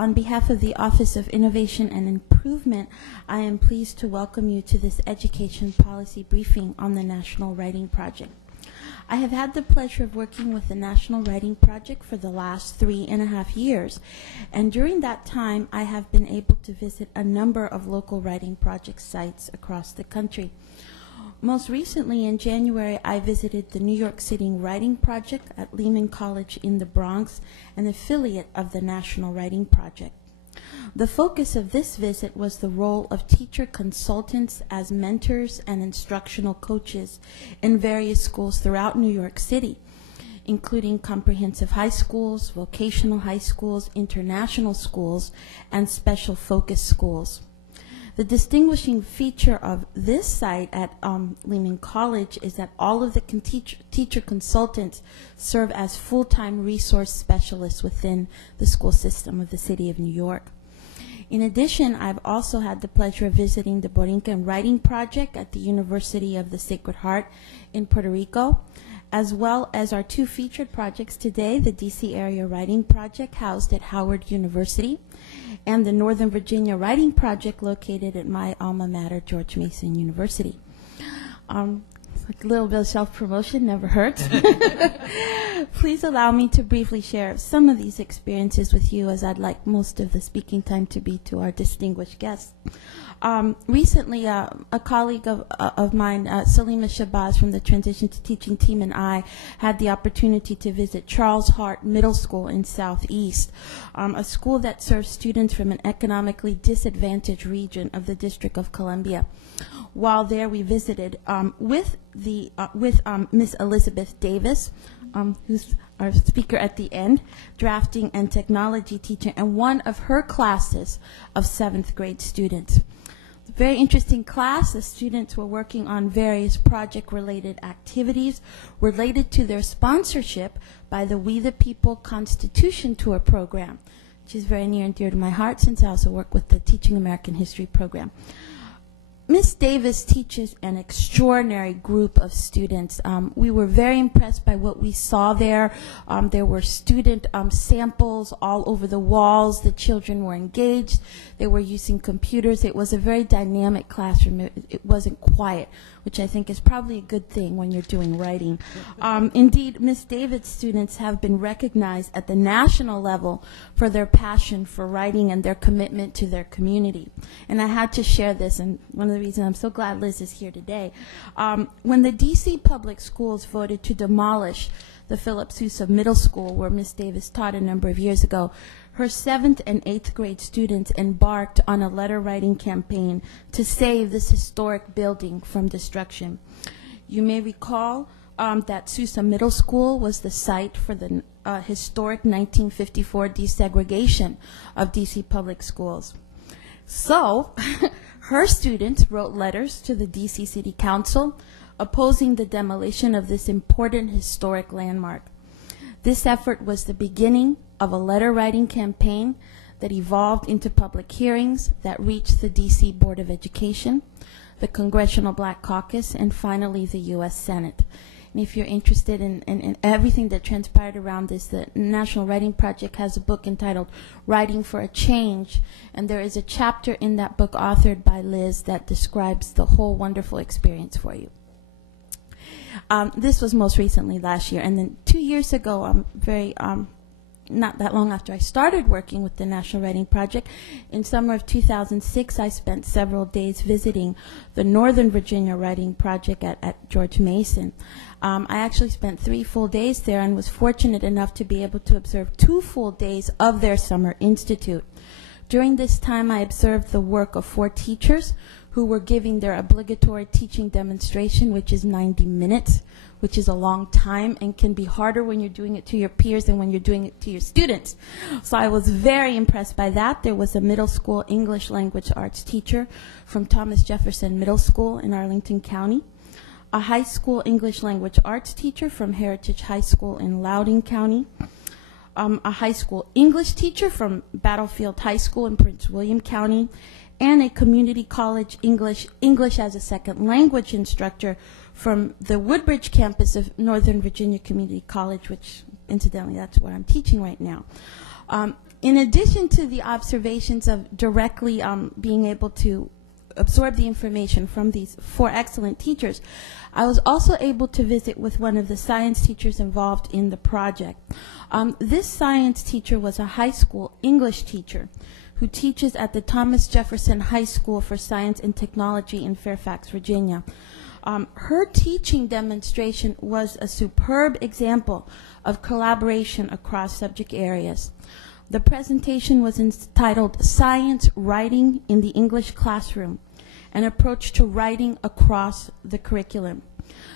On behalf of the Office of Innovation and Improvement, I am pleased to welcome you to this education policy briefing on the National Writing Project. I have had the pleasure of working with the National Writing Project for the last 3.5 years, and during that time I have been able to visit a number of local writing project sites across the country. Most recently, in January, I visited the New York City Writing Project at Lehman College in the Bronx, an affiliate of the National Writing Project. The focus of this visit was the role of teacher consultants as mentors and instructional coaches in various schools throughout New York City, including comprehensive high schools, vocational high schools, international schools, and special focus schools. The distinguishing feature of this site at Lehman College is that all of the teacher consultants serve as full-time resource specialists within the school system of the city of New York. In addition, I've also had the pleasure of visiting the Borinquen Writing Project at the University of the Sacred Heart in Puerto Rico, as well as our two featured projects today, the DC Area Writing Project housed at Howard University, and the Northern Virginia Writing Project located at my alma mater, George Mason University. It's like a little bit of self-promotion, never hurts. Please allow me to briefly share some of these experiences with you, as I'd like most of the speaking time to be to our distinguished guests. Recently, a colleague of mine, Salima Shabazz from the Transition to Teaching team, and I had the opportunity to visit Charles Hart Middle School in Southeast, a school that serves students from an economically disadvantaged region of the District of Columbia. While there, we visited with Miss Elizabeth Davis, who's our speaker at the end, drafting and technology teacher, and one of her classes of 7th grade students. Very interesting class. The students were working on various project-related activities related to their sponsorship by the We the People Constitution Tour program, which is very near and dear to my heart since I also work with the Teaching American History program. Miss Davis teaches an extraordinary group of students. We were very impressed by what we saw there. There were student samples all over the walls. The children were engaged. They were using computers. It was a very dynamic classroom. It wasn't quiet, which I think is probably a good thing when you're doing writing. Indeed, Miss Davis students have been recognized at the national level for their passion for writing and their commitment to their community. And I had to share this, and one of the reasons I'm so glad Liz is here today. When the DC Public Schools voted to demolish the Philip Sousa Middle School, where Miss Davis taught a number of years ago, her 7th and 8th grade students embarked on a letter writing campaign to save this historic building from destruction. You may recall that Sousa Middle School was the site for the historic 1954 desegregation of DC public schools. So, her students wrote letters to the DC City Council opposing the demolition of this important historic landmark. This effort was the beginning of a letter-writing campaign that evolved into public hearings that reached the DC Board of Education, the Congressional Black Caucus, and finally the U.S. Senate. And if you're interested in everything that transpired around this, the National Writing Project has a book entitled Writing for a Change, and there is a chapter in that book authored by Liz that describes the whole wonderful experience for you. This was most recently last year, and then 2 years ago, not that long after I started working with the National Writing Project, in summer of 2006, I spent several days visiting the Northern Virginia Writing Project at George Mason. I actually spent 3 full days there and was fortunate enough to be able to observe 2 full days of their summer institute. During this time, I observed the work of 4 teachers who were giving their obligatory teaching demonstration, which is 90 minutes, which is a long time and can be harder when you're doing it to your peers than when you're doing it to your students. So I was very impressed by that. There was a middle school English language arts teacher from Thomas Jefferson Middle School in Arlington County, a high school English language arts teacher from Heritage High School in Loudoun County, a high school English teacher from Battlefield High School in Prince William County, and a community college English as a second language instructor from the Woodbridge campus of Northern Virginia Community College, which incidentally that's where I'm teaching right now. In addition to the observations of directly being able to absorb the information from these 4 excellent teachers, I was also able to visit with one of the science teachers involved in the project. This science teacher was a high school English teacher who teaches at the Thomas Jefferson High School for Science and Technology in Fairfax, Virginia. Her teaching demonstration was a superb example of collaboration across subject areas. The presentation was entitled Science Writing in the English Classroom, an approach to writing across the curriculum.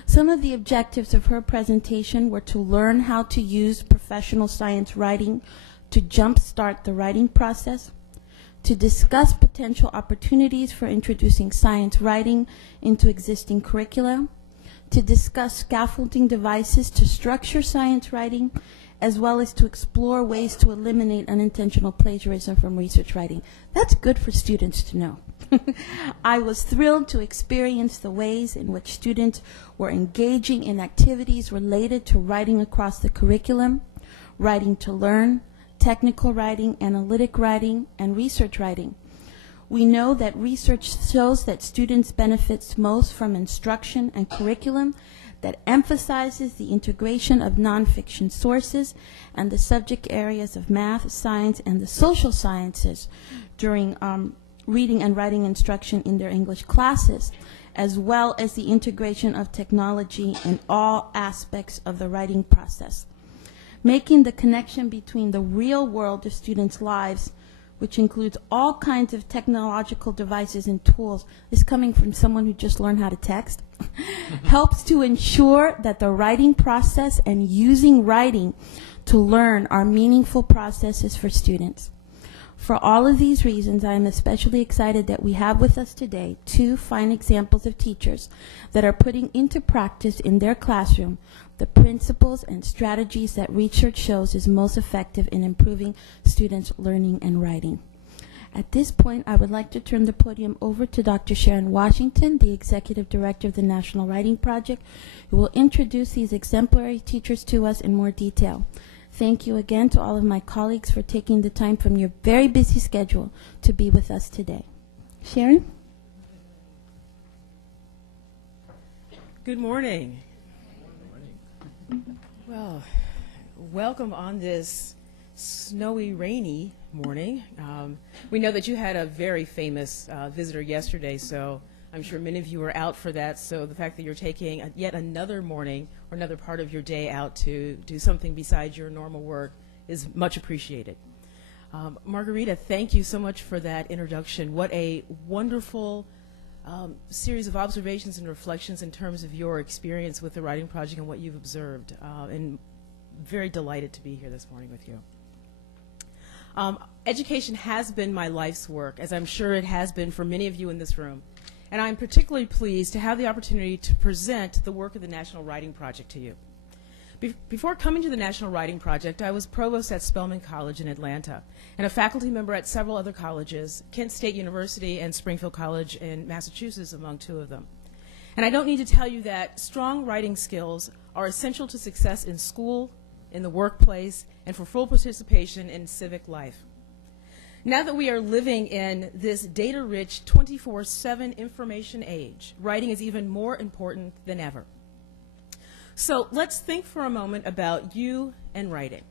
Some of the objectives of her presentation were to learn how to use professional science writing to jumpstart the writing process, to discuss potential opportunities for introducing science writing into existing curricula, to discuss scaffolding devices to structure science writing, as well as to explore ways to eliminate unintentional plagiarism from research writing. That's good for students to know. I was thrilled to experience the ways in which students were engaging in activities related to writing across the curriculum, writing to learn, technical writing, analytic writing, and research writing. We know that research shows that students benefit most from instruction and curriculum that emphasizes the integration of nonfiction sources and the subject areas of math, science, and the social sciences during reading and writing instruction in their English classes, as well as the integration of technology in all aspects of the writing process. Making the connection between the real world of students' lives, which includes all kinds of technological devices and tools, is coming from someone who just learned how to text, helps to ensure that the writing process and using writing to learn are meaningful processes for students. For all of these reasons, I am especially excited that we have with us today 2 fine examples of teachers that are putting into practice in their classroom the principles and strategies that research shows is most effective in improving students' learning and writing. At this point, I would like to turn the podium over to Dr. Sharon Washington, the Executive Director of the National Writing Project, who will introduce these exemplary teachers to us in more detail. Thank you again to all of my colleagues for taking the time from your very busy schedule to be with us today. Sharon? Good morning. Well, welcome on this snowy, rainy morning. We know that you had a very famous visitor yesterday, so I'm sure many of you were out for that. So the fact that you're taking yet another morning or another part of your day out to do something besides your normal work is much appreciated. Margarita, thank you so much for that introduction. What a wonderful series of observations and reflections in terms of your experience with the writing project and what you've observed. And very delighted to be here this morning with you. Education has been my life's work, as I'm sure it has been for many of you in this room. And I'm particularly pleased to have the opportunity to present the work of the National Writing Project to you. Before coming to the National Writing Project, I was provost at Spelman College in Atlanta and a faculty member at several other colleges, Kent State University and Springfield College in Massachusetts among 2 of them. And I don't need to tell you that strong writing skills are essential to success in school, in the workplace, and for full participation in civic life. Now that we are living in this data-rich 24/7 information age, writing is even more important than ever. So let's think for a moment about you and writing.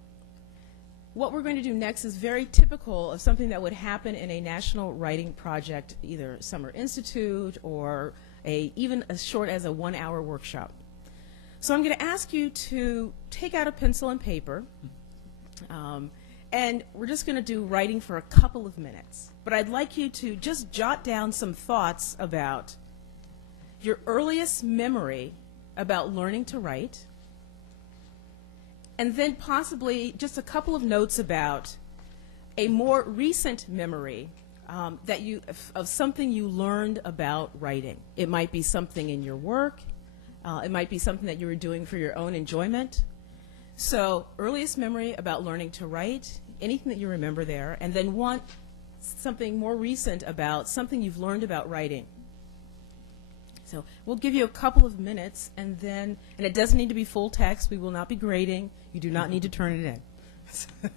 What we're going to do next is very typical of something that would happen in a national writing project, either Summer Institute or even as short as a 1-hour workshop. So I'm going to ask you to take out a pencil and paper, and we're just going to do writing for a couple of minutes. But I'd like you to just jot down some thoughts about your earliest memory about learning to write, and then possibly just a couple of notes about a more recent memory of something you learned about writing. It might be something in your work. It might be something that you were doing for your own enjoyment. So earliest memory about learning to write, anything that you remember there, and then something more recent about something you've learned about writing. So we'll give you a couple of minutes, and it doesn't need to be full text. We will not be grading. You do not need to turn it in.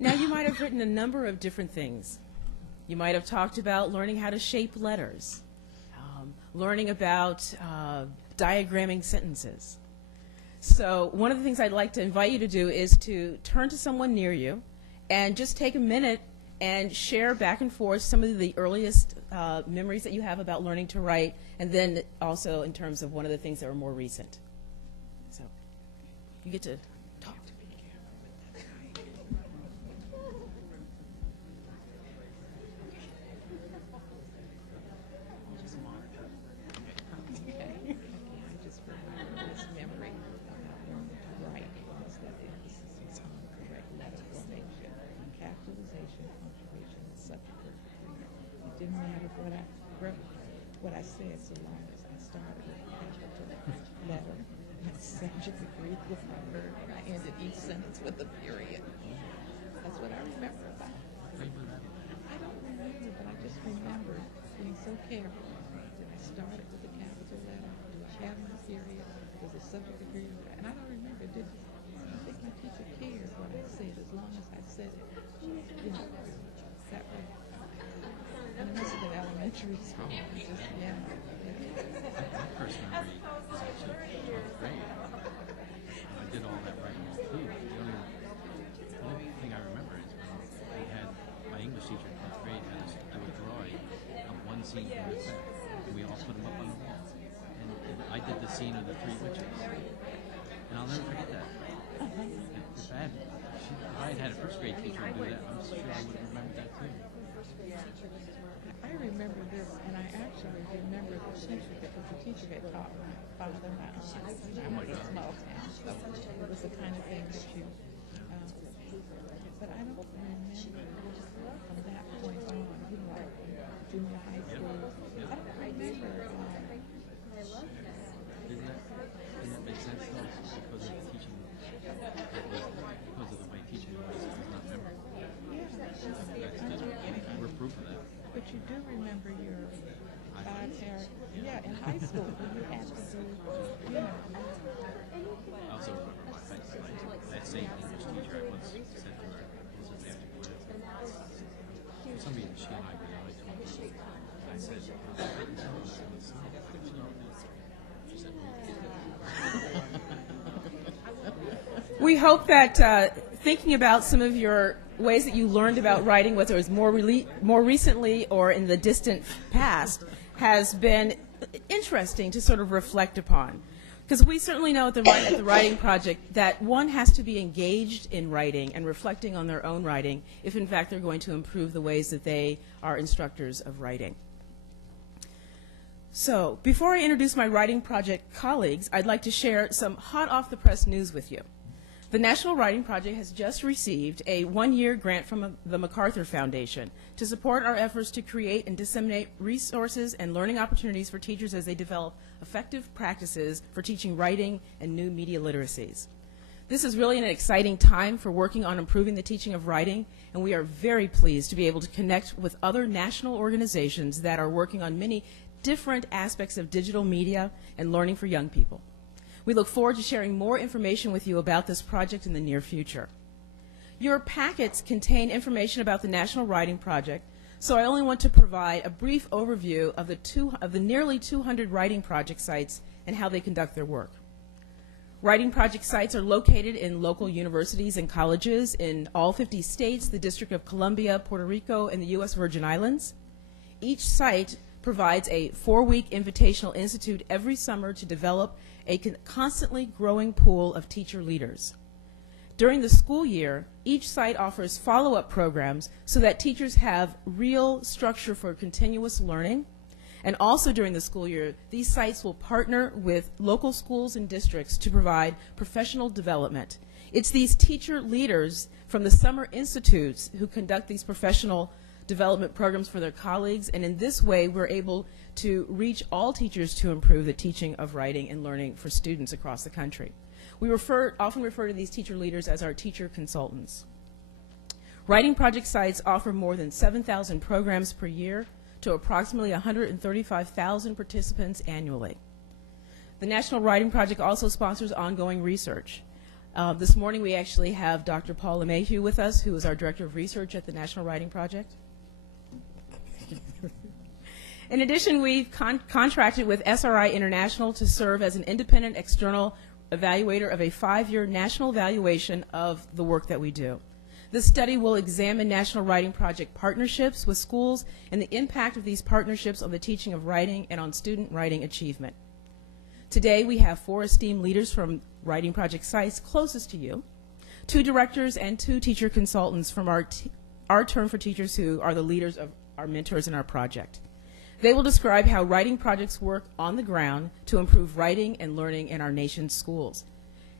Now, you might have written a number of different things. You might have talked about learning how to shape letters, learning about diagramming sentences. So one of the things I'd like to invite you to do is to turn to someone near you and just take a minute and share back and forth some of the earliest memories that you have about learning to write, and then also in terms of one of the things that are more recent. So you get to talk to me. Didn't matter what I wrote, what I said, so long as I started with a capital letter. My subject agreed with my verb, and I ended each sentence with a period. That's what I remember about it. I don't remember, but I just remember being so careful that I started with a capital letter. Do I have my period? Does the subject agree with it? And I don't remember, I think my teacher cared what I said, as long as I said it, you know, that way. And it must have been elementary school. Just, yeah. My first memory is actually 12th grade. I did all that writing too. The only thing I remember is when we had my English teacher in 12th grade had us do a drawing of one scene from the set, and we all put them up on the wall. And I did the scene of the three witches, and I'll never forget that. If I had had a first grade teacher do that, I'm sure I would have remembered that too. I remember this, and I actually remember the teacher, because the teacher had taught my father, my aunt. I'm in a small town, so it was the kind of thing that you, but I don't remember from that point on, you know, like junior high school. I don't remember. Didn't that make sense though? Because of the teaching, because of the way teaching was not memorable. We're proof of that. But you do remember your in high school when you had to do, you know. I also remember that same English teacher I once said to her, this is after class. For some reason, she and I were really talking. I said, I couldn't tell us in the sound. She said, We hope that thinking about some of your ways that you learned about writing, whether it was more recently or in the distant past, has been interesting to sort of reflect upon. Because we certainly know at the Writing Project that one has to be engaged in writing and reflecting on their own writing if, in fact, they're going to improve the ways that they are instructors of writing. So, before I introduce my Writing Project colleagues, I'd like to share some hot-off-the-press news with you. The National Writing Project has just received a one-year grant from the MacArthur Foundation to support our efforts to create and disseminate resources and learning opportunities for teachers as they develop effective practices for teaching writing and new media literacies. This is really an exciting time for working on improving the teaching of writing, and we are very pleased to be able to connect with other national organizations that are working on many different aspects of digital media and learning for young people. We look forward to sharing more information with you about this project in the near future. Your packets contain information about the National Writing Project, so I only want to provide a brief overview of the nearly 200 Writing Project sites and how they conduct their work. Writing Project sites are located in local universities and colleges in all 50 states, the District of Columbia, Puerto Rico, and the U.S. Virgin Islands. Each site provides a 4-week invitational institute every summer to develop a constantly growing pool of teacher leaders. During the school year, each site offers follow-up programs so that teachers have real structure for continuous learning. And also during the school year, these sites will partner with local schools and districts to provide professional development. It's these teacher leaders from the summer institutes who conduct these professional development programs for their colleagues, and in this way we're able to reach all teachers to improve the teaching of writing and learning for students across the country. We often refer to these teacher leaders as our teacher consultants. Writing Project sites offer more than 7,000 programs per year to approximately 135,000 participants annually. The National Writing Project also sponsors ongoing research. This morning we actually have Dr. Paul LeMahieu with us, who is our Director of Research at the National Writing Project. In addition, we've contracted with SRI International to serve as an independent external evaluator of a 5-year national evaluation of the work that we do. This study will examine National Writing Project partnerships with schools and the impact of these partnerships on the teaching of writing and on student writing achievement. Today, we have 4 esteemed leaders from Writing Project sites closest to you, 2 directors and 2 teacher consultants from our Term for Teachers, who are the leaders of our mentors in our project. They will describe how writing projects work on the ground to improve writing and learning in our nation's schools.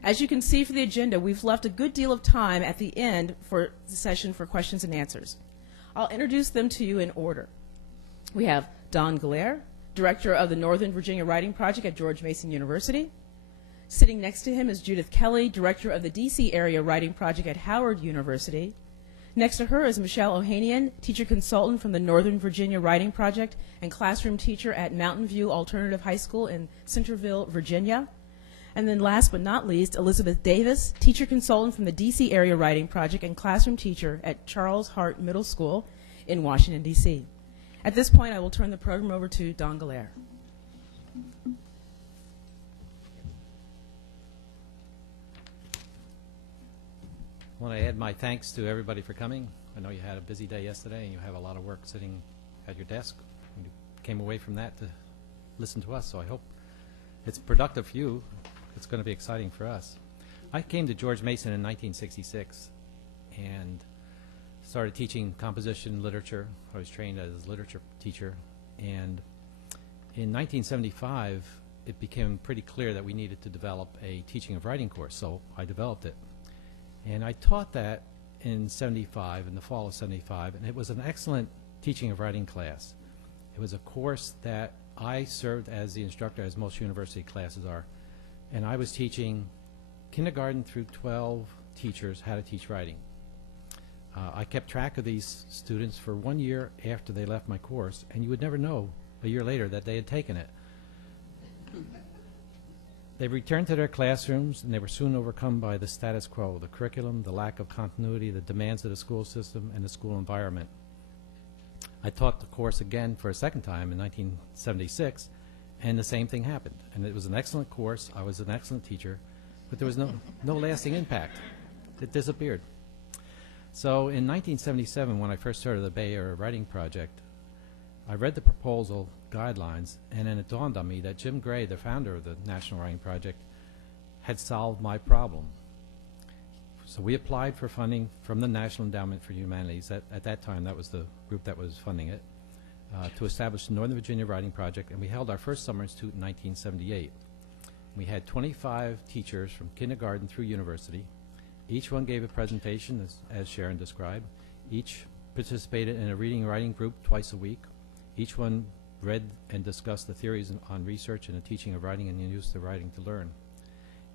As you can see from the agenda, we've left a good deal of time at the end for the session for questions and answers. I'll introduce them to you in order. We have Don Gallehr, Director of the Northern Virginia Writing Project at George Mason University. Sitting next to him is Judith Kelly, Director of the D.C. Area Writing Project at Howard University. Next to her is Michelle Ohanian, Teacher Consultant from the Northern Virginia Writing Project and classroom teacher at Mountain View Alternative High School in Centreville, Virginia. And then last but not least, Elizabeth Davis, Teacher Consultant from the D.C. Area Writing Project and classroom teacher at Charles Hart Middle School in Washington, D.C. At this point, I will turn the program over to Don Gallehr. I want to add my thanks to everybody for coming. I know you had a busy day yesterday and you have a lot of work sitting at your desk. You came away from that to listen to us, so I hope it's productive for you. It's going to be exciting for us. I came to George Mason in 1966 and started teaching composition literature. I was trained as a literature teacher, and in 1975 it became pretty clear that we needed to develop a teaching of writing course, so I developed it. And I taught that in '75, in the fall of '75, and it was an excellent teaching of writing class. It was a course that I served as the instructor, as most university classes are, and I was teaching kindergarten through 12 teachers how to teach writing. I kept track of these students for 1 year after they left my course, and you would never know a year later that they had taken it. They returned to their classrooms, and they were soon overcome by the status quo, the curriculum, the lack of continuity, the demands of the school system, and the school environment. I taught the course again for a second time in 1976, and the same thing happened. And it was an excellent course. I was an excellent teacher, but there was no lasting impact. It disappeared. So in 1977, when I first started the Bay Area Writing Project, I read the proposal guidelines, and then it dawned on me that Jim Gray, the founder of the National Writing Project, had solved my problem. So we applied for funding from the National Endowment for Humanities. At that time, that was the group that was funding it, to establish the Northern Virginia Writing Project, and we held our first summer institute in 1978. We had 25 teachers from kindergarten through university. Each one gave a presentation, as Sharon described. Each participated in a reading and writing group twice a week. Each one read and discussed the theories on research and the teaching of writing and the use of writing to learn.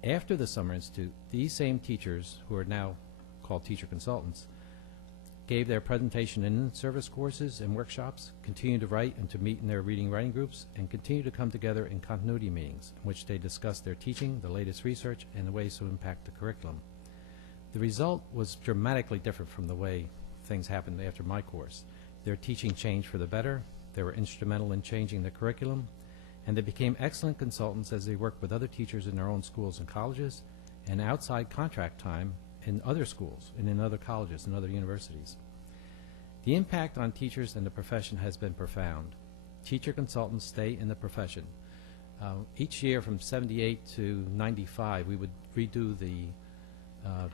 After the Summer Institute, these same teachers, who are now called teacher consultants, gave their presentation in in-service courses and workshops, continued to write and to meet in their reading and writing groups, and continued to come together in continuity meetings in which they discussed their teaching, the latest research, and the ways to impact the curriculum. The result was dramatically different from the way things happened after my course. Their teaching changed for the better. They were instrumental in changing the curriculum, and they became excellent consultants as they worked with other teachers in their own schools and colleges and outside contract time in other schools and in other colleges and other universities. The impact on teachers and the profession has been profound. Teacher consultants stay in the profession. Each year from '78 to '95, we would redo the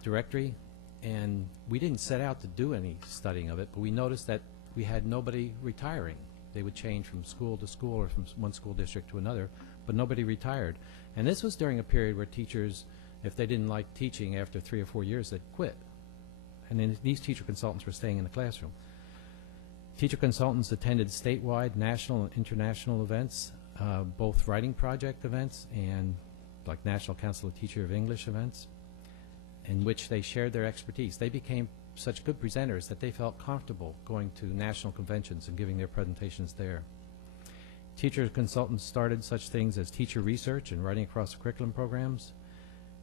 directory, and we didn't set out to do any studying of it, but we noticed that we had nobody retiring. They would change from school to school or from one school district to another, but nobody retired. And this was during a period where teachers, if they didn't like teaching after 3 or 4 years, they'd quit. And then these teacher consultants were staying in the classroom. Teacher consultants attended statewide, national, and international events, both writing project events and like National Council of Teacher of English events, in which they shared their expertise. They became such good presenters that they felt comfortable going to national conventions and giving their presentations there. Teacher consultants started such things as teacher research and writing across the curriculum programs,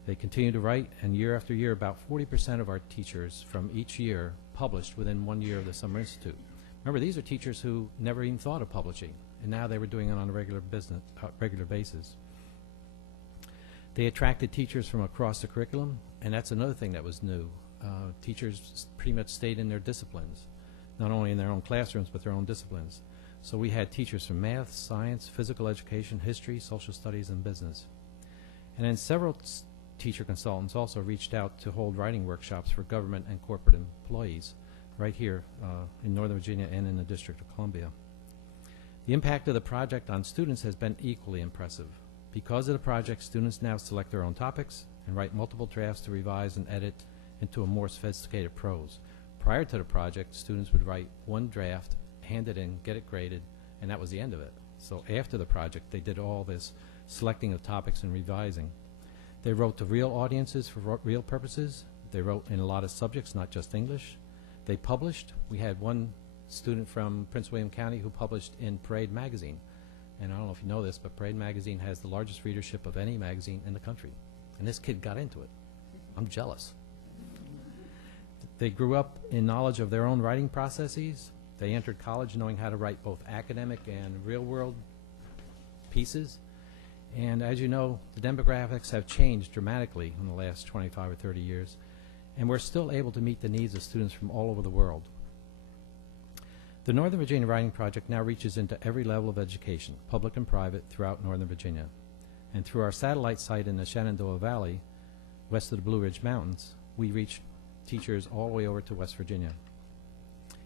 They continue to write, and year after year, about 40% of our teachers from each year published within 1 year of the Summer Institute. Remember, these are teachers who never even thought of publishing, and now they were doing it on a regular basis. They attracted teachers from across the curriculum, and that's another thing that was new. Teachers pretty much stayed in their disciplines, not only in their own classrooms, but their own disciplines. So we had teachers from math, science, physical education, history, social studies, and business. And then several teacher consultants also reached out to hold writing workshops for government and corporate employees right here in Northern Virginia and in the District of Columbia. The impact of the project on students has been equally impressive. Because of the project, students now select their own topics and write multiple drafts to revise and edit into a more sophisticated prose. Prior to the project, students would write one draft, hand it in, get it graded, and that was the end of it. So after the project, they did all this selecting of topics and revising. They wrote to real audiences for real purposes. They wrote in a lot of subjects, not just English. They published. We had one student from Prince William County who published in Parade magazine. And I don't know if you know this, but Parade magazine has the largest readership of any magazine in the country. And this kid got into it. I'm jealous. They grew up in knowledge of their own writing processes. They entered college knowing how to write both academic and real-world pieces. And as you know, the demographics have changed dramatically in the last 25 or 30 years, and we're still able to meet the needs of students from all over the world. The Northern Virginia Writing Project now reaches into every level of education, public and private, throughout Northern Virginia. And through our satellite site in the Shenandoah Valley, west of the Blue Ridge Mountains, we reach teachers all the way over to West Virginia.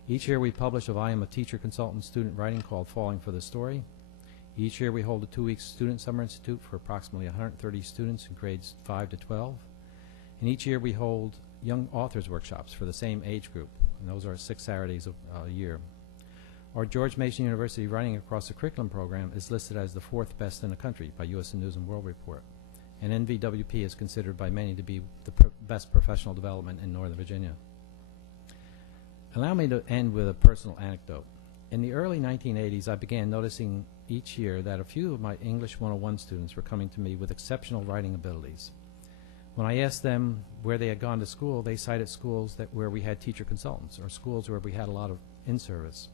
Each year we publish a volume of teacher consultant student writing called Falling for the Story. Each year we hold a 2-week student summer institute for approximately 130 students in grades 5 to 12. And each year we hold young authors workshops for the same age group, and those are 6 Saturdays a year. Our George Mason University Writing Across the Curriculum program is listed as the 4th best in the country by U.S. News and World Report. And NVWP is considered by many to be the best professional development in Northern Virginia. Allow me to end with a personal anecdote. In the early 1980s, I began noticing each year that a few of my English 101 students were coming to me with exceptional writing abilities. When I asked them where they had gone to school, they cited schools where we had teacher consultants or schools where we had a lot of in-service.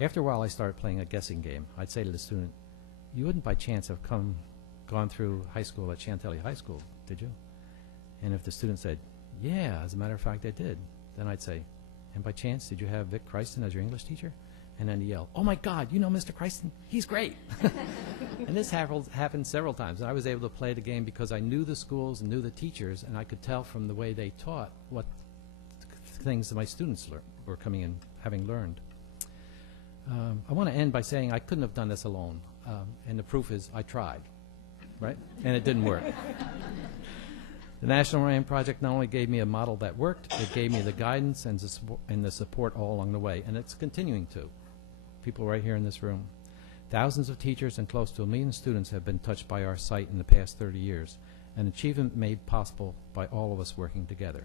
After a while, I started playing a guessing game. I'd say to the student, "You wouldn't by chance have gone through high school at Chantilly High School, did you?" And if the student said, "Yeah, as a matter of fact, I did," then I'd say, "And by chance, did you have Vic Christen as your English teacher?" And then he yelled, "Oh my God, you know Mr. Christen? He's great." And this happened several times. And I was able to play the game because I knew the schools and knew the teachers, and I could tell from the way they taught what things that my students were coming in having learned. I want to end by saying I couldn't have done this alone. And the proof is I tried, right? And it didn't work. The National Writing Project not only gave me a model that worked, it gave me the guidance and the support all along the way, and it's continuing to. People right here in this room. Thousands of teachers and close to 1 million students have been touched by our site in the past 30 years, an achievement made possible by all of us working together.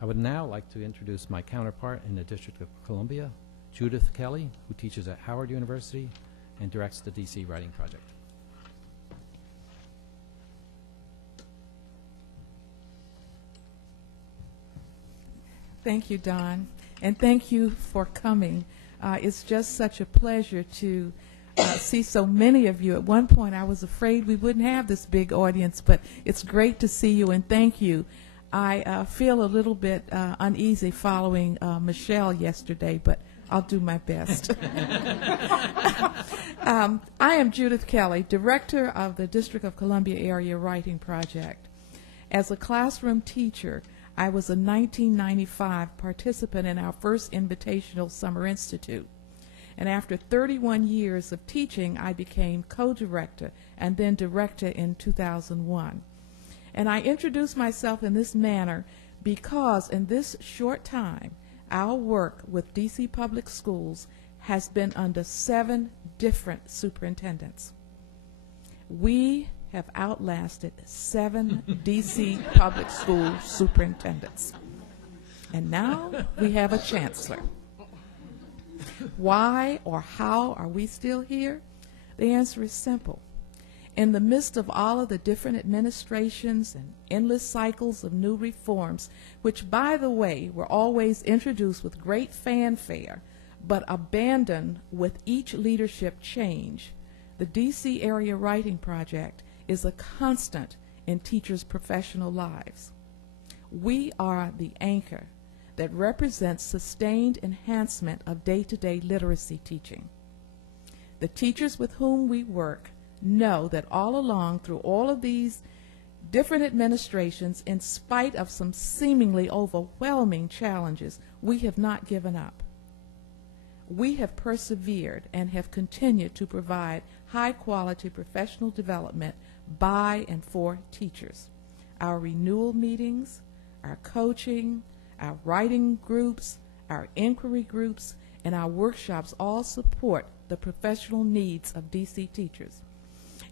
I would now like to introduce my counterpart in the District of Columbia, Judith Kelly, who teaches at Howard University and directs the DC Writing Project. Thank you, Don, and thank you for coming. It's just such a pleasure to see so many of you. At one point, I was afraid we wouldn't have this big audience, but it's great to see you, and thank you. I feel a little bit uneasy following Michelle yesterday, but I'll do my best. I am Judith Kelly, Director of the District of Columbia Area Writing Project. As a classroom teacher, I was a 1995 participant in our first Invitational Summer Institute. And after 31 years of teaching, I became co-director and then director in 2001. And I introduce myself in this manner because in this short time, our work with DC Public Schools has been under 7 different superintendents. We have outlasted 7 DC Public School superintendents. And now we have a chancellor. Why or how are we still here? The answer is simple. In the midst of all of the different administrations and endless cycles of new reforms, which, by the way, were always introduced with great fanfare, but abandoned with each leadership change, the D.C. Area Writing Project is a constant in teachers' professional lives. We are the anchor that represents sustained enhancement of day-to-day literacy teaching. The teachers with whom we work know that all along through all of these different administrations, in spite of some seemingly overwhelming challenges, we have not given up. We have persevered and have continued to provide high-quality professional development by and for teachers. Our renewal meetings, our coaching, our writing groups, our inquiry groups, and our workshops all support the professional needs of D.C. teachers.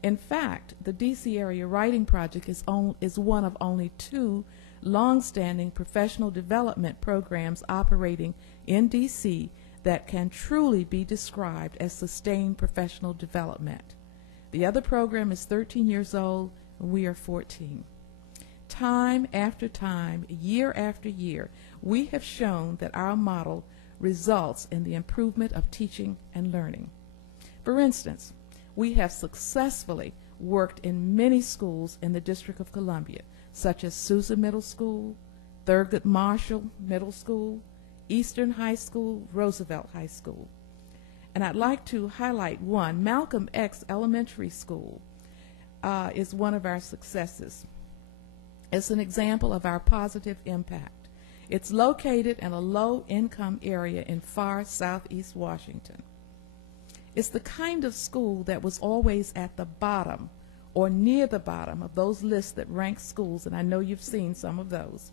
In fact, the D.C. Area Writing Project is one of only 2 long-standing professional development programs operating in D.C. that can truly be described as sustained professional development. The other program is 13 years old, and we are 14. Time after time, year after year, we have shown that our model results in the improvement of teaching and learning. For instance, we have successfully worked in many schools in the District of Columbia, such as Susan Middle School, Thurgood Marshall Middle School, Eastern High School, Roosevelt High School. And I'd like to highlight one. Malcolm X Elementary School is one of our successes. It's an example of our positive impact. It's located in a low-income area in far southeast Washington. It's the kind of school that was always at the bottom or near the bottom of those lists that rank schools, and I know you've seen some of those.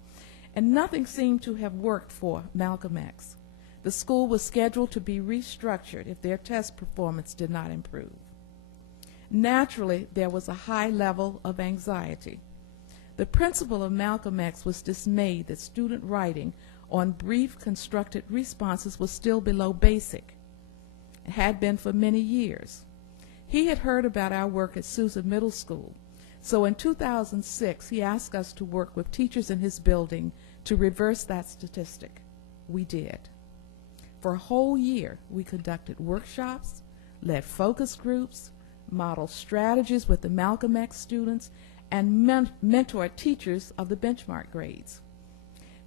And nothing seemed to have worked for Malcolm X. The school was scheduled to be restructured if their test performance did not improve. Naturally, there was a high level of anxiety. The principal of Malcolm X was dismayed that student writing on brief constructed responses was still below basic. It had been for many years. He had heard about our work at Susan Middle School, so in 2006 he asked us to work with teachers in his building to reverse that statistic. We did. For a whole year we conducted workshops, led focus groups, modeled strategies with the Malcolm X students, and mentored teachers of the benchmark grades.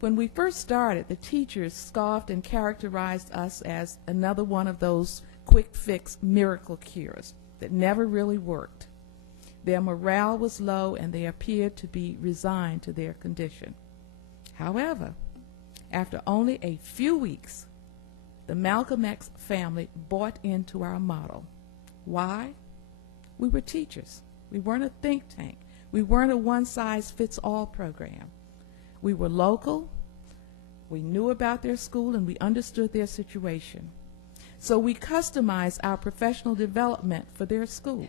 When we first started, the teachers scoffed and characterized us as another one of those quick-fix miracle cures that never really worked. Their morale was low, and they appeared to be resigned to their condition. However, after only a few weeks, the Malcolm X family bought into our model. Why? We were teachers. We weren't a think tank. We weren't a one-size-fits-all program. We were local, we knew about their school, and we understood their situation. So we customized our professional development for their school.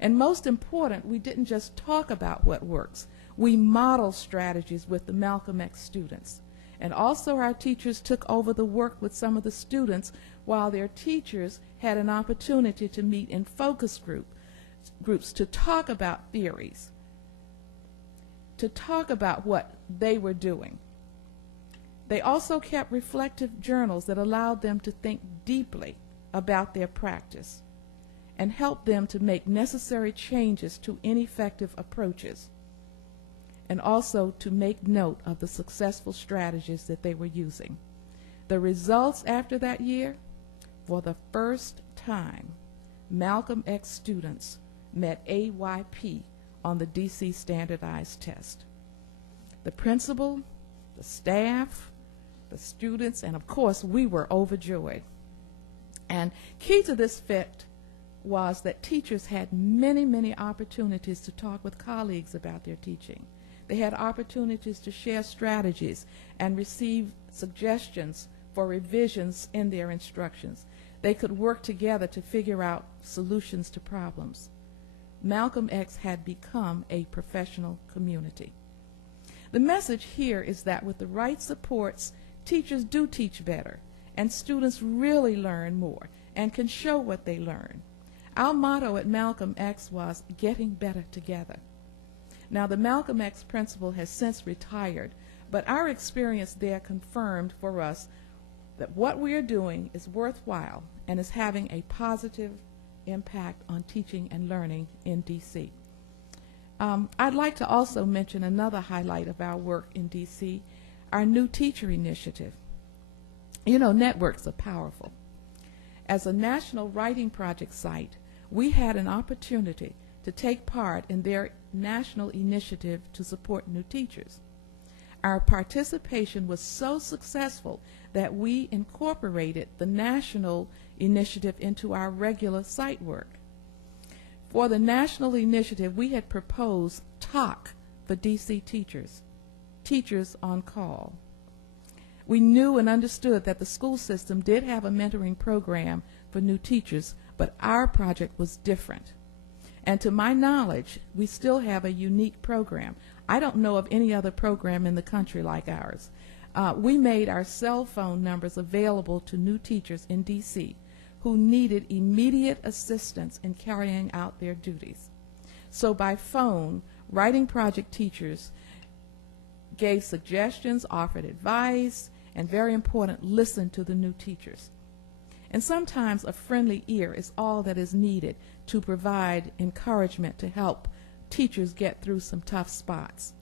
And most important, we didn't just talk about what works. We modeled strategies with the Malcolm X students. And also our teachers took over the work with some of the students while their teachers had an opportunity to meet in focus groups to talk about theories, to talk about what they were doing. They also kept reflective journals that allowed them to think deeply about their practice and helped them to make necessary changes to ineffective approaches, and also to make note of the successful strategies that they were using. The results after that year, for the first time, Malcolm X students met AYP on the DC standardized test. The principal, the staff, the students, and of course we were overjoyed. And key to this fit was that teachers had many, many opportunities to talk with colleagues about their teaching. They had opportunities to share strategies and receive suggestions for revisions in their instructions. They could work together to figure out solutions to problems. Malcolm X had become a professional community. The message here is that with the right supports, teachers do teach better, and students really learn more and can show what they learn. Our motto at Malcolm X was getting better together. Now, the Malcolm X principal has since retired, but our experience there confirmed for us that what we are doing is worthwhile and is having a positive impact on teaching and learning in D.C. I'd like to also mention another highlight of our work in D.C., our New Teacher Initiative. You know, networks are powerful. As a National Writing Project site, we had an opportunity to take part in their national initiative to support new teachers. Our participation was so successful that we incorporated the national initiative into our regular site work. For the national initiative, we had proposed TALK for DC teachers, Teachers on Call. We knew and understood that the school system did have a mentoring program for new teachers, but our project was different. And to my knowledge, we still have a unique program. I don't know of any other program in the country like ours. We made our cell phone numbers available to new teachers in D.C. who needed immediate assistance in carrying out their duties. So by phone, writing project teachers gave suggestions, offered advice, and very important, listened to the new teachers. And sometimes a friendly ear is all that is needed to provide encouragement to help teachers get through some tough spots.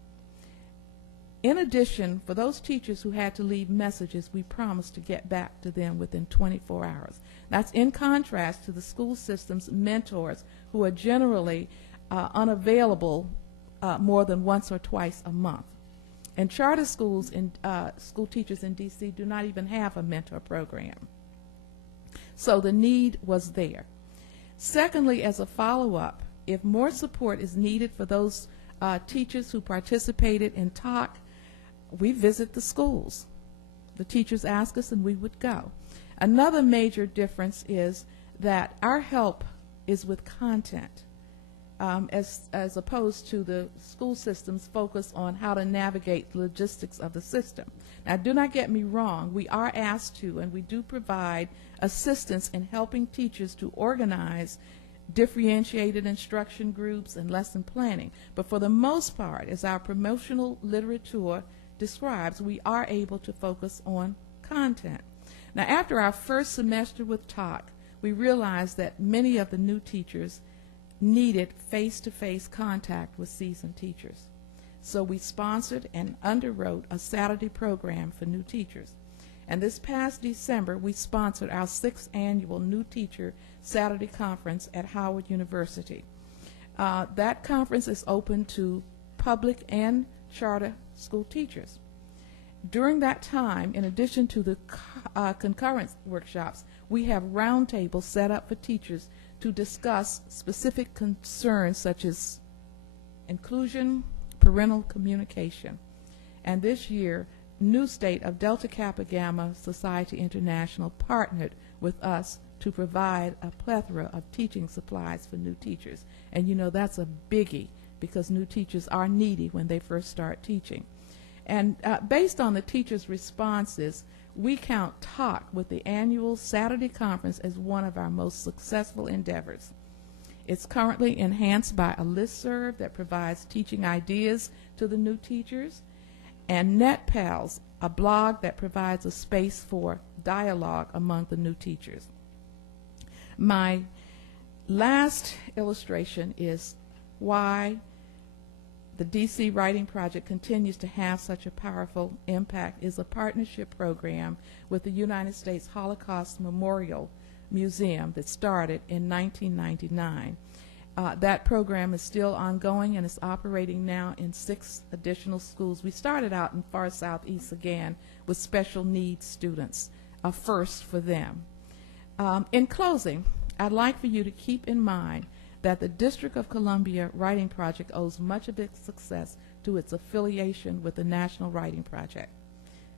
In addition, for those teachers who had to leave messages, we promised to get back to them within 24 hours. That's in contrast to the school system's mentors, who are generally unavailable more than once or twice a month. And charter schools and school teachers in D.C. do not even have a mentor program. So the need was there. Secondly, as a follow-up, if more support is needed for those teachers who participated in TALK, we visit the schools. The teachers ask us and we would go. Another major difference is that our help is with content, as opposed to the school system's focus on how to navigate the logistics of the system. Now, do not get me wrong, we are asked to and we do provide assistance in helping teachers to organize differentiated instruction groups and lesson planning. But for the most part, as our promotional literature describes, we are able to focus on content. Now, after our first semester with TALK, we realized that many of the new teachers needed face-to-face contact with seasoned teachers. So we sponsored and underwrote a Saturday program for new teachers. And this past December, we sponsored our 6th annual New Teacher Saturday Conference at Howard University. That conference is open to public and charter school teachers. During that time, in addition to the concurrent workshops, we have roundtables set up for teachers to discuss specific concerns such as inclusion, parental communication. And this year, New State of Delta Kappa Gamma Society International partnered with us to provide a plethora of teaching supplies for new teachers. And you know, that's a biggie because new teachers are needy when they first start teaching. And based on the teachers' responses, we count TALK with the annual Saturday conference as one of our most successful endeavors. It's currently enhanced by a listserv that provides teaching ideas to the new teachers, and NetPals, a blog that provides a space for dialogue among the new teachers. My last illustration is why the DC Writing Project continues to have such a powerful impact is a partnership program with the United States Holocaust Memorial Museum that started in 1999. That program is still ongoing and is operating now in 6 additional schools. We started out in far southeast again with special needs students, a first for them. In closing, I'd like for you to keep in mind that the District of Columbia Writing Project owes much of its success to its affiliation with the National Writing Project.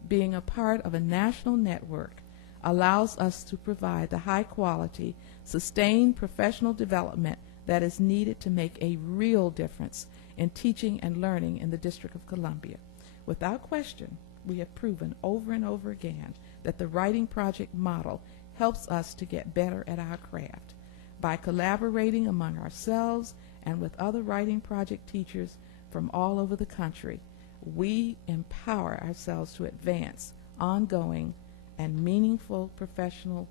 Being a part of a national network allows us to provide the high-quality, sustained professional development that is needed to make a real difference in teaching and learning in the District of Columbia. Without question, we have proven over and over again that the Writing Project model helps us to get better at our craft. By collaborating among ourselves and with other writing project teachers from all over the country, we empower ourselves to advance ongoing and meaningful professional